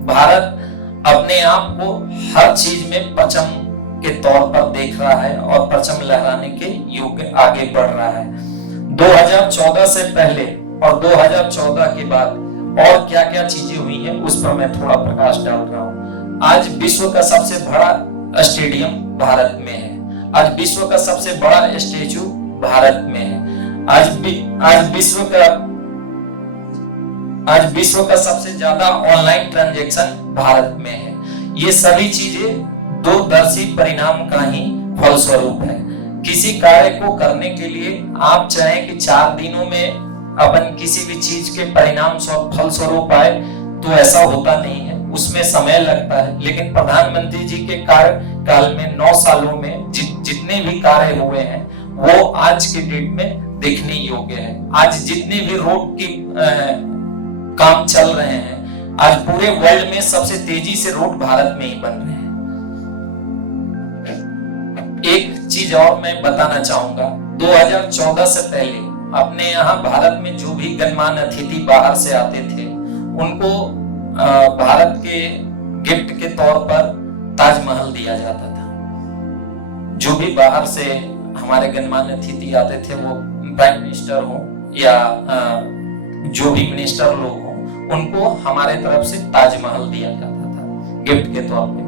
भारत अपने आप को हर चीज में परचम के तौर पर देख रहा है और परचम लहराने के युग आगे बढ़ रहा है। 2014 से पहले और 2014 के बाद और क्या क्या चीजें हुई हैं उस पर मैं थोड़ा प्रकाश डाल रहा हूँ। आज विश्व का सबसे बड़ा स्टेडियम भारत में है। आज विश्व का सबसे बड़ा स्टैचू भारत में है। आज विश्व का सबसे ज्यादा ऑनलाइन ट्रांजैक्शन भारत में है। ये सभी चीजें दूरदर्शी परिणाम का ही फलस्वरूप है। किसी कार्य को करने के लिए आप चाहें कि 4 दिनों में अपन किसी भी चीज के परिणाम फलस्वरूप आए, तो ऐसा होता नहीं है, उसमें समय लगता है। लेकिन प्रधानमंत्री जी के कार्यकाल में 9 सालों में जितने भी कार्य हुए हैं वो आज के डेट में देखने योग्य है। आज जितने भी रोड की काम चल रहे हैं, आज पूरे वर्ल्ड में सबसे तेजी से रोड भारत में ही बन रहे हैं। एक चीज और मैं बताना चाहूंगा, 2014 से पहले अपने यहाँ भारत में जो भी गणमान्य अतिथि बाहर से आते थे, उनको भारत के गिफ्ट के तौर पर ताजमहल दिया जाता था। जो भी बाहर से हमारे गणमान्य अतिथि आते थे, वो प्राइम मिनिस्टर हो या जो भी मिनिस्टर लोग हो, उनको हमारे तरफ से ताजमहल दिया जाता था गिफ्ट के तौर पे।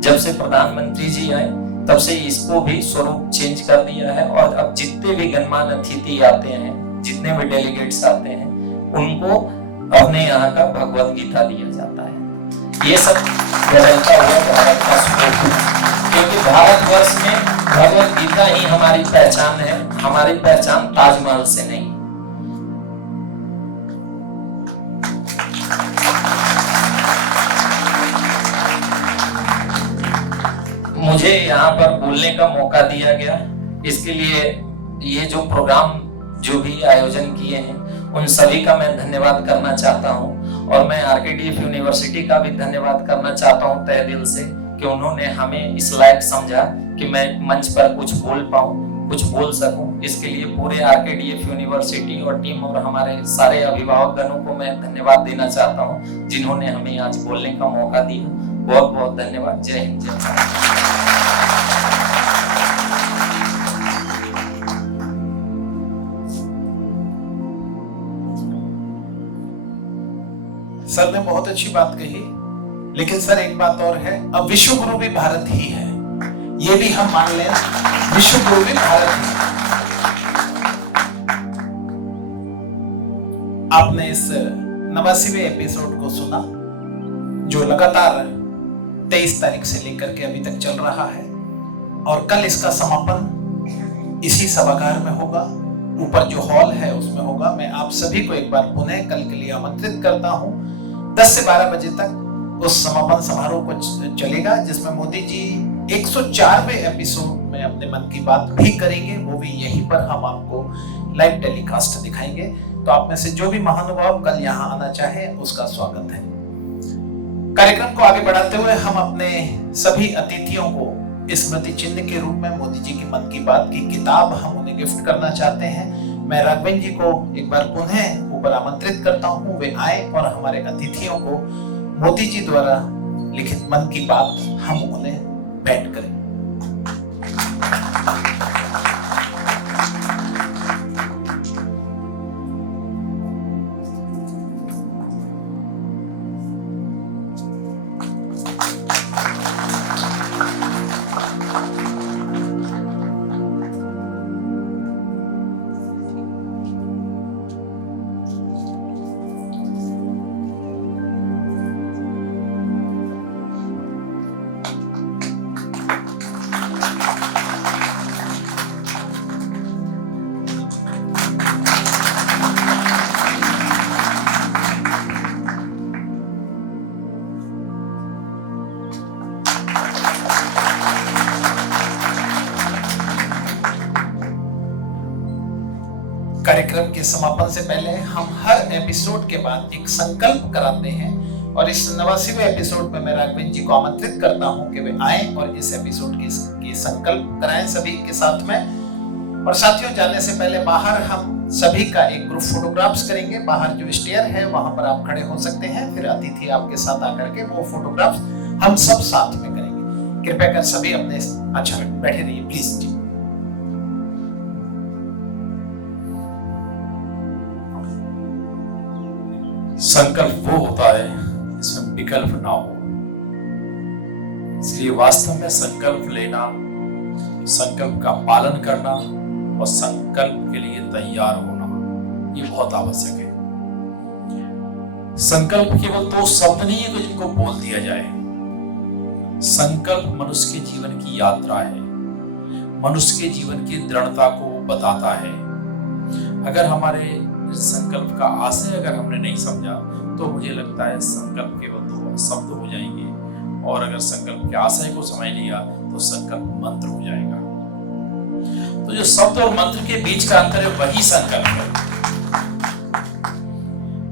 जब से प्रधानमंत्री जी आए तब से इसको भी स्वरूप चेंज कर दिया है और अब जितने भी गणमान्य अतिथि आते हैं, जितने भी डेलीगेट्स आते हैं, उनको अपने यहाँ का भगवत गीता दिया जाता है। ये सब बदलता हुआ भारत का स्वरूप है, क्योंकि भारतवर्ष में भगवत गीता ही हमारी पहचान है। हमारी पहचान ताजमहल से नहीं। मुझे यहाँ पर बोलने का मौका दिया गया, इसके लिए ये जो प्रोग्राम जो भी आयोजन किए हैं उन सभी का मैं धन्यवाद करना चाहता हूँ। और मैं आरकेडीएफ यूनिवर्सिटी का भी धन्यवाद करना चाहता हूँ तहे दिल से, कि उन्होंने हमें इस लायक समझा कि मैं मंच पर कुछ बोल पाऊँ, कुछ बोल सकूँ। इसके लिए पूरे आरकेडीएफ यूनिवर्सिटी और टीम और हमारे सारे अभिभावक गणों को मैं धन्यवाद देना चाहता हूँ, जिन्होंने हमें आज बोलने का मौका दिया। बहुत बहुत धन्यवाद। जय हिंद, जय भारत। सर ने बहुत अच्छी बात कही, लेकिन सर एक बात और है, अब विश्व गुरु भी भारत ही है, ये भी हम मान लें, विश्व गुरु भी भारत ही है। आपने इस 89वें एपिसोड को सुना, जो लगातार 23 तारीख से लेकर के अभी तक चल रहा है, और कल इसका समापन इसी सभागार में होगा। ऊपर जो हॉल है उसमें होगा। मैं आप सभी को एक बार पुनः कल के लिए आमंत्रित करता हूं। 10 से 12 बजे तक उस समापन समारोह को चलेगा, जिसमें मोदी जी 104वें एपिसोड में अपने मन की बात भी करेंगे। वो भी यहीं पर हम आपको लाइव टेलीकास्ट दिखाएंगे। तो आप में से जो भी महानुभाव कल यहाँ आना चाहे, उसका स्वागत है। कार्यक्रम को आगे बढ़ाते हुए हम अपने सभी अतिथियों को स्मृति चिन्ह के रूप में मोदी जी की मन की बात की किताब हम उन्हें गिफ्ट करना चाहते हैं। मैं राघवेंद्र जी को एक बार पुनः ऊपर आमंत्रित करता हूं, वे आए और हमारे अतिथियों को मोदी जी द्वारा लिखित मन की बात हम उन्हें भेंट करें। कार्यक्रम के समापन से पहले हम हर एपिसोड के बाद एक संकल्प कराते हैं और इस 89वें एपिसोड में मैं राघवेंद्र जी को आमंत्रित करता हूं कि वे आएं और इस एपिसोड की संकल्प कराएं सभी के साथ में। और साथियों, जाने से पहले बाहर हम सभी का एक ग्रुप फोटोग्राफ्स करेंगे। बाहर जो स्टेयर है वहां पर आप खड़े हो सकते हैं, फिर अतिथि आपके साथ आकर के वो फोटोग्राफ्स हम सब साथ में करेंगे। कृपया कर सभी अपने अच्छा बैठे रहिए प्लीज जी। संकल्प वो होता है जिसमें विकल्प ना हो, इसलिए वास्तव में संकल्प लेना, संकल्प का पालन करना और संकल्प के लिए तैयार होना ये बहुत आवश्यक है। संकल्प केवल दो शब्द नहीं है जिनको बोल दिया जाए। संकल्प मनुष्य के जीवन की यात्रा है, मनुष्य के जीवन की दृढ़ता को बताता है। अगर हमारे संकल्प का आशय अगर हमने नहीं समझा तो मुझे लगता है संकल्प केवल दो शब्द हो जाएंगे, और अगर संकल्प के आशय को समझ लिया तो संकल्प मंत्र हो जाएगा। तो जो शब्द और मंत्र के बीच का अंतर है वही संकल्प है।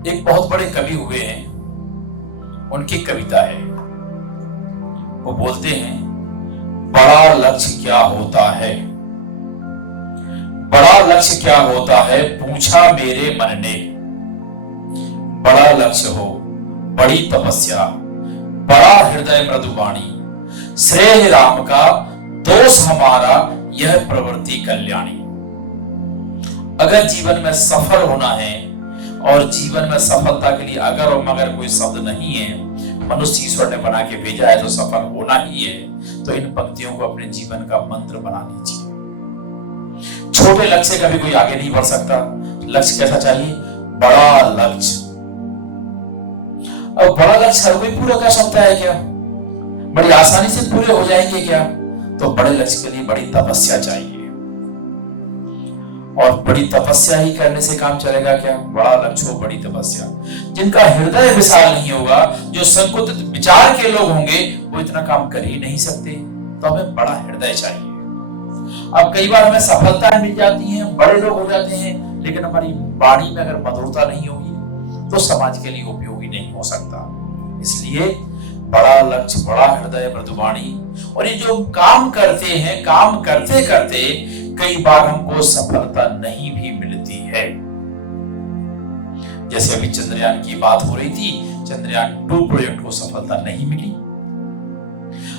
एक बहुत बड़े कवि हुए हैं, उनकी कविता है, वो बोलते हैं, बड़ा लक्ष्य क्या होता है, बड़ा लक्ष्य क्या होता है पूछा मेरे मन ने। बड़ा लक्ष्य हो, बड़ी तपस्या, बड़ा हृदय मृदुवाणी, श्रेय राम का, दोष हमारा, यह प्रवृत्ति कल्याणी। अगर जीवन में सफल होना है और जीवन में सफलता के लिए अगर और मगर कोई शब्द नहीं है, मनुष्य ईश्वर ने बना के भेजा है तो सफल होना ही है, तो इन पंक्तियों को अपने जीवन का मंत्र बना लीजिए। छोटे लक्ष्य से कभी कोई आगे नहीं बढ़ सकता। लक्ष्य कैसा चाहिए? बड़ा लक्ष्य। अब बड़ा लक्ष्य हर कोई पूरा कर सकता है क्या? बड़ी आसानी से पूरे हो जाएंगे क्या? तो बड़े लक्ष्य के लिए बड़ी तपस्या चाहिए, और बड़ी तपस्या ही करने से काम चलेगा क्या? बड़ा लक्ष्य हो, बड़ी तपस्या। जिनका हृदय विशाल नहीं होगा, जो संकुचित विचार के लोग होंगे, वो इतना काम कर ही नहीं सकते। तो हमें बड़ा हृदय चाहिए। अब कई बार हमें सफलताएं मिल जाती हैं, बड़े लोग हो जाते हैं, लेकिन हमारी वाणी में अगर मधुरता नहीं होगी तो समाज के लिए उपयोगी नहीं हो सकता। इसलिए बड़ा लक्ष्य, बड़ा हृदय, मृदुवाणी। और ये जो काम करते हैं, काम करते करते कई बार हमको सफलता नहीं भी मिलती है। जैसे अभी चंद्रयान की बात हो रही थी, चंद्रयान 2 प्रोजेक्ट को सफलता नहीं मिली।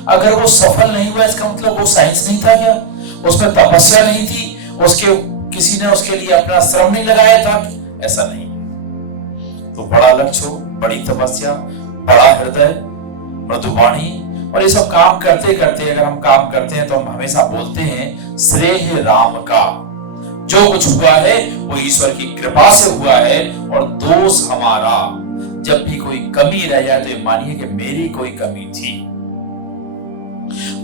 अगर वो सफल नहीं हुआ इसका मतलब वो साइंस नहीं था क्या? उसमें तपस्या नहीं थी, उसके किसी ने उसके लिए अपना श्रम नहीं लगाया था? ऐसा नहीं। तो बड़ा लक्ष्य हो, बड़ी तपस्या, बड़ा हृदय, मृदुवाणी, और ये सब काम करते करते अगर हम काम करते हैं तो हम हमेशा बोलते हैं श्रेय राम का। जो कुछ हुआ है वो ईश्वर की कृपा से हुआ है, और दोष हमारा। जब भी कोई कमी रह जाए तो ये मानिए कि मेरी कोई कमी थी,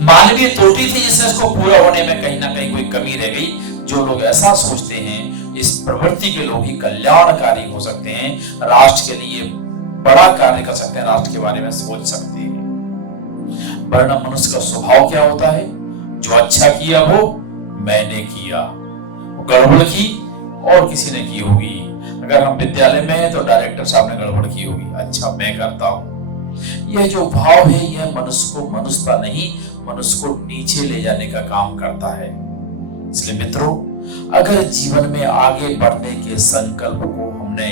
मानवीय त्रुटि थी, जिससे इसको पूरा होने में कहीं ना कहीं कोई कमी रह गई। जो लोग ऐसा सोचते हैं, इस प्रवृत्ति के लोग ही कल्याणकारी हो सकते हैं, राष्ट्र के लिए बड़ा कार्य कर सकते हैं, राष्ट्र के बारे में सोच सकते हैं। वरना मनुष्य का स्वभाव क्या होता है? जो अच्छा किया वो मैंने किया, वो गड़बड़ की और किसी ने की होगी। अगर हम विद्यालय में हैं तो डायरेक्टर साहब ने गड़बड़ की होगी, अच्छा मैं करता हूं। यह जो भाव है यह मनुष्य को मनुष्यता नहीं, मनुष्य को नीचे ले जाने का काम करता है। इसलिए मित्रों, अगर जीवन में आगे बढ़ने के संकल्प को हमने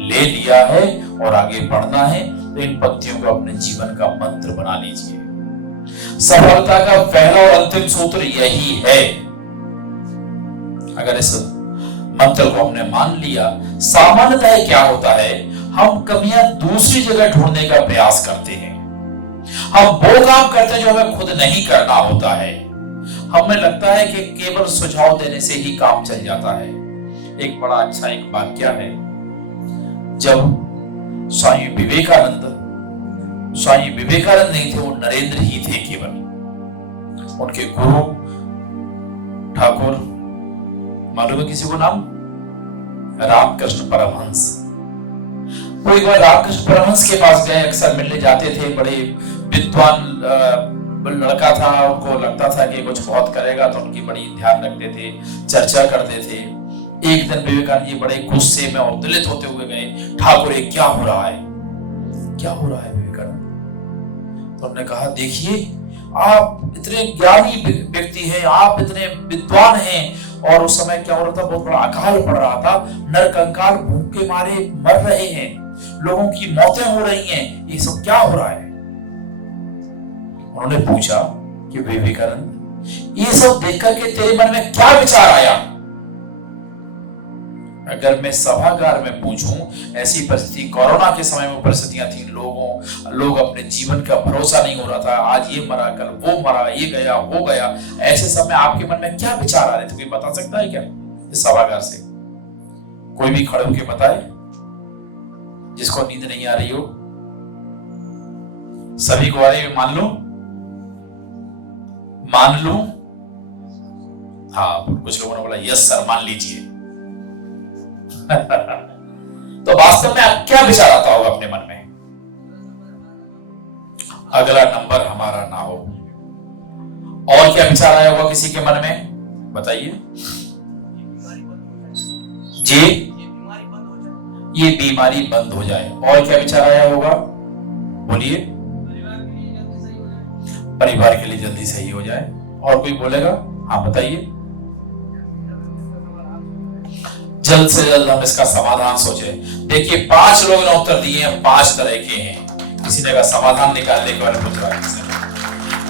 ले लिया है और आगे बढ़ना है, तो इन पंक्तियों को अपने जीवन का मंत्र बना लीजिए। सफलता का पहला और अंतिम सूत्र यही है। अगर इस मंत्र को हमने मान लिया, सामान्यतः क्या होता है, हम कमियां दूसरी जगह ढूंढने का प्रयास करते हैं। हम वो काम करते हैं जो हमें खुद नहीं करना होता है। हमें लगता है कि केवल सुझाव देने से ही काम चल जाता है। एक बड़ा अच्छा एक वाक्य है, जब स्वामी विवेकानंद नहीं थे, वो नरेंद्र ही थे केवल। उनके गुरु ठाकुर, मालूम है किसी को नाम? रामकृष्ण परमहंस। वो एक बार रामकृष्ण परमहंस के पास गए, अक्सर मिलने जाते थे। बड़े विद्वान लड़का था, उनको लगता था कि कुछ बहुत करेगा, तो उनकी बड़ी ध्यान रखते थे, चर्चा करते थे। एक दिन विवेकानंद जी बड़े गुस्से में और दलित होते हुए गए, ठाकुर ये क्या हो रहा है? क्या हो रहा है विवेकानंद? तो उन्होंने कहा, देखिए आप इतने ज्ञानी व्यक्ति हैं, आप इतने विद्वान हैं, और उस समय क्या हो रहा था, बहुत बड़ा अकाल पड़ रहा था, नरकंकाल भूख के मारे मर रहे हैं, लोगों की मौतें हो रही हैं, ये सब क्या हो रहा है? उन्होंने पूछा कि विवेकानंद, ये सब देख करके तेरे मन में क्या विचार आया? अगर मैं सभागार में पूछूं, ऐसी परिस्थिति कोरोना के समय में परिस्थितियां थी, लोग अपने जीवन का भरोसा नहीं हो रहा था, आज ये मरा, कल वो मरा, ये गया, वो गया, ऐसे समय आपके मन में क्या विचार आ रहे थे? कोई बता सकता है क्या इस सभागार से? कोई भी खड़े होकर बताए जिसको नींद नहीं आ रही हो। सभी को आ रही है? मान लूं? हाँ, कुछ लोगों ने बोला यस सर, मान लीजिए। तो वास्तव में आप क्या विचार आता होगा अपने मन में? अगला नंबर हमारा ना हो। और क्या विचार आया होगा किसी के मन में? बताइए जी। ये बीमारी बंद हो जाए। और क्या विचार आया होगा? बोलिए। परिवार के लिए जल्दी सही हो जाए। और कोई बोलेगा? हाँ बताइए। जल्द से जल्द हम इसका समाधान सोचे। देखिए 5 लोगों ने उत्तर दिए हैं, 5 तरह के हैं। किसी ने का समाधान निकालने के बारे में पूछ रहा है।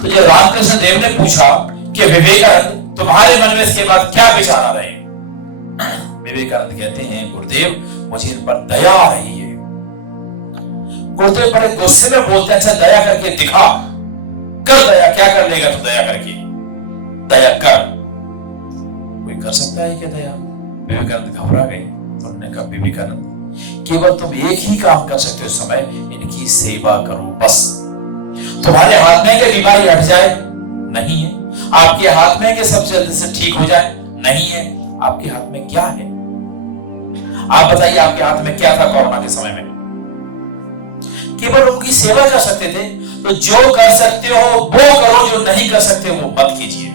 तो जब रामकृष्ण देव ने पूछा कि विवेकानंद तुम्हारे मन में इसके बाद क्या विचार आ रहे हैं? विवेकानंद कहते हैं, गुरुदेव मुझे इन पर दया आ रही है। गुरुदेव बड़े गुस्से में बोलते हैं, अच्छा दया करके दिखा, कर दया। क्या कर लेगा तू दया करके? दया कर। कोई कर सकता है क्या दया? विवेकानंद घबरा गए। तो उन्होंने कहा, विवेकानंद केवल तुम एक ही काम कर सकते हो इस समय, इनकी सेवा करो बस। तुम्हारे हाथ में कि बीमारी हट जाए? नहीं है। आपके हाथ में कि सब जल्दी से ठीक हो जाए? नहीं है। आपके हाथ में क्या है? आप बताइए, आपके हाथ में क्या था कोरोना के समय में? केवल उनकी सेवा कर सकते थे। तो जो कर सकते हो वो करो, जो नहीं कर सकते वो मत कीजिए।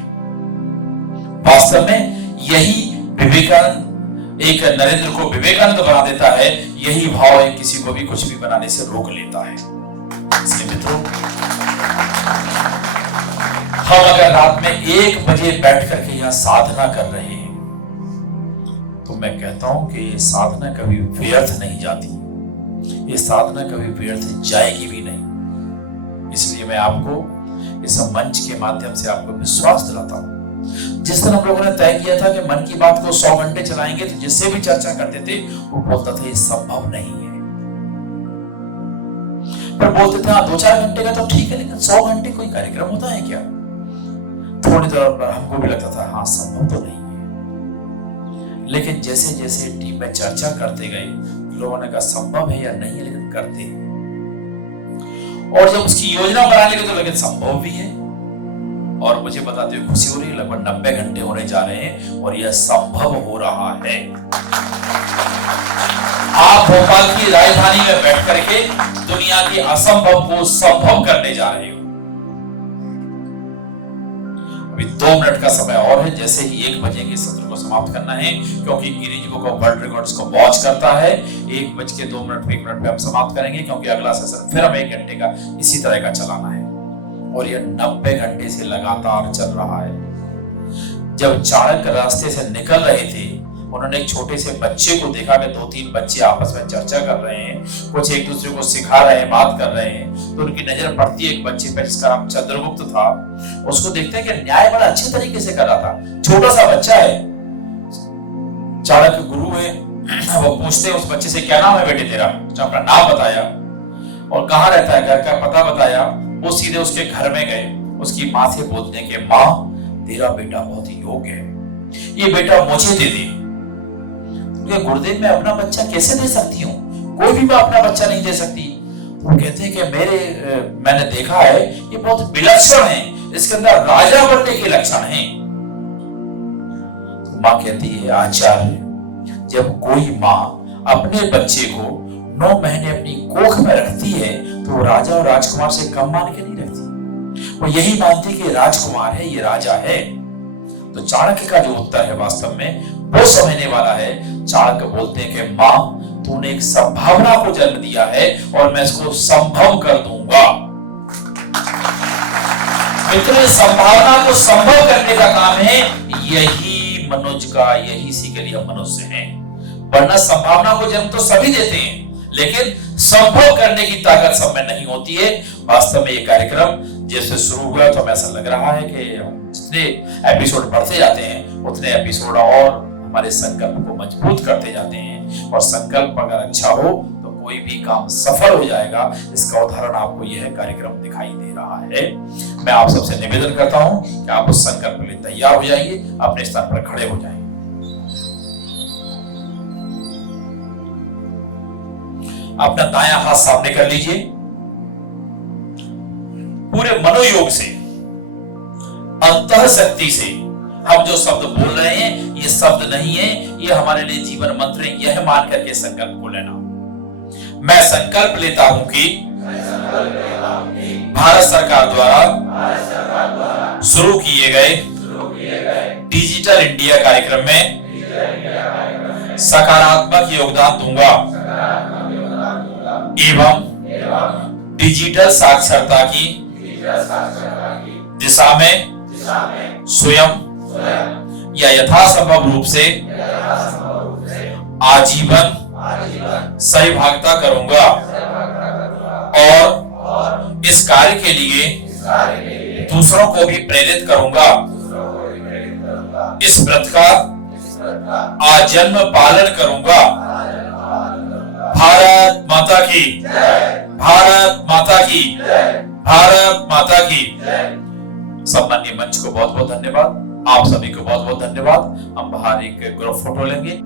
वास्तव में यही विवेकानंद, एक नरेंद्र को विवेकानंद बना देता है। यही भाव है किसी को भी कुछ भी बनाने से रोक लेता है। इसलिए मित्रों, हम अगर रात में 1 बजे बैठ करके यहां साधना कर रहे हैं, तो मैं कहता हूं कि ये साधना कभी व्यर्थ नहीं जाती, ये साधना कभी व्यर्थ जाएगी भी नहीं। इसलिए मैं आपको इस मंच के माध्यम से आपको विश्वास दिलाता हूं। जिस दिन हम लोगों ने तय किया था कि मन की बात को 100 घंटे चलाएंगे, तो जिससे भी चर्चा करते थे वो बोलता था ये संभव नहीं है। पर बोलते थे हाँ 2-4 घंटे का तो ठीक है, लेकिन 100 घंटे कोई कार्यक्रम होता है क्या? थोड़ी देर पर हमको भी लगता था हाँ संभव तो नहीं है। लेकिन जैसे जैसे टीम में चर्चा करते गए, लोगों ने कहा संभव है या नहीं है, लेकिन करते हैं। और जब उसकी योजना बनाने लगे तो लेकिन संभव भी है। और मुझे बताते हुए खुशी हो रही है, लगभग 90 घंटे होने जा रहे हैं और यह संभव हो रहा है। आप भोपाल की राजधानी में बैठ करके दुनिया के असंभव को संभव करने जा रहे हो। अभी 2 मिनट का समय और है। जैसे ही 1 बजे के सत्र को समाप्त करना है, क्योंकि Guinness book of world records को वॉच करता है। 1:02 पे हम समाप्त करेंगे, क्योंकि अगला सेशन फिर हम 1 घंटे का इसी तरह का चलाना है। और यह 90 घंटे से लगातार चल रहा है। जब चाणक्य रास्ते से निकल रहे थे, उन्होंने एक छोटे से बच्चे को देखा कि 2-3 बच्चे आपस में चर्चा कर रहे हैं, कुछ एक दूसरे को सिखा रहे हैं, बात कर रहे हैं। तो उनकी नजर पड़ती है एक बच्चे पर जिसका नाम चंद्रगुप्त था। उसको देखते हैं कि न्याय बड़ा अच्छे तरीके से कर रहा था। छोटा सा बच्चा है, चाणक्य गुरु है, वो पूछते हैं उस बच्चे से क्या नाम है बेटे तेरा? उसने अपना नाम बताया और कहाँ रहता है, घर का पता बताया। वो सीधे उसके घर में गए। उसकी माँ से बोलने के, माँ तेरा बेटा बहुत ही योग्य है, ये बेटा मुझे दे दे। गुरुदेव मैं अपना बच्चा कैसे दे सकती हूँ? कोई भी माँ अपना बच्चा नहीं दे सकती। वो कहते हैं कि मैंने देखा है ये बहुत विलक्षण है, इसके अंदर राजा बनने के लक्षण हैं। तो माँ कहती है, आचार्य जब कोई माँ अपने बच्चे को 9 महीने अपनी कोख में रखती है, तो वो राजा और राजकुमार से कम मान के नहीं रखती। वो यही मानती कि राजकुमार है, ये राजा है। तो चाणक्य का जो उत्तर है वास्तव में वो समझने वाला है चाणक्य बोलते हैं कि मां, तूने एक संभावना को जन्म दिया है और मैं इसको संभव कर दूंगा। मित्रों, संभावना को संभव करने का काम है, यही मनुष्य का, यही इसी के लिए हम मनुष्य हैं। वरना संभावना को जन्म तो सभी देते हैं, लेकिन संभव करने की ताकत सब में नहीं होती है। वास्तव में ये कार्यक्रम जैसे शुरू हुआ तो हमें ऐसा लग रहा है कि हम जितने एपिसोड बढ़ते जाते हैं उतने एपिसोड और हमारे संकल्प को मजबूत करते जाते हैं, और संकल्प अगर अच्छा हो तो कोई भी काम सफल हो जाएगा। इसका उदाहरण आपको यह कार्यक्रम दिखाई दे रहा है। मैं आप सबसे निवेदन करता हूं कि आप उस संकल्प के लिए तैयार हो जाइए, अपने स्थान पर खड़े हो जाइए। अपना दायां हाथ सामने कर लीजिए। पूरे मनोयोग से, अंतः शक्ति से हम जो शब्द बोल रहे हैं, ये शब्द नहीं है, ये हमारे लिए जीवन मंत्र है। यह मान करके संकल्प को लेना। मैं संकल्प लेता हूं कि भारत सरकार द्वारा शुरू किए गए डिजिटल इंडिया कार्यक्रम में सकारात्मक योगदान दूंगा एवं डिजिटल साक्षरता की दिशा में स्वयं या यथासंभव रूप से आजीवन सहभागिता करूंगा और इस कार्य के लिए दूसरों को भी प्रेरित करूंगा। इस व्रत का आजन्म पालन करूंगा। भारत माता की, भारत माता की, भारत माता की। सम्माननीय मंच को बहुत बहुत धन्यवाद। आप सभी को बहुत बहुत धन्यवाद। हम बाहर एक ग्रुप फोटो लेंगे।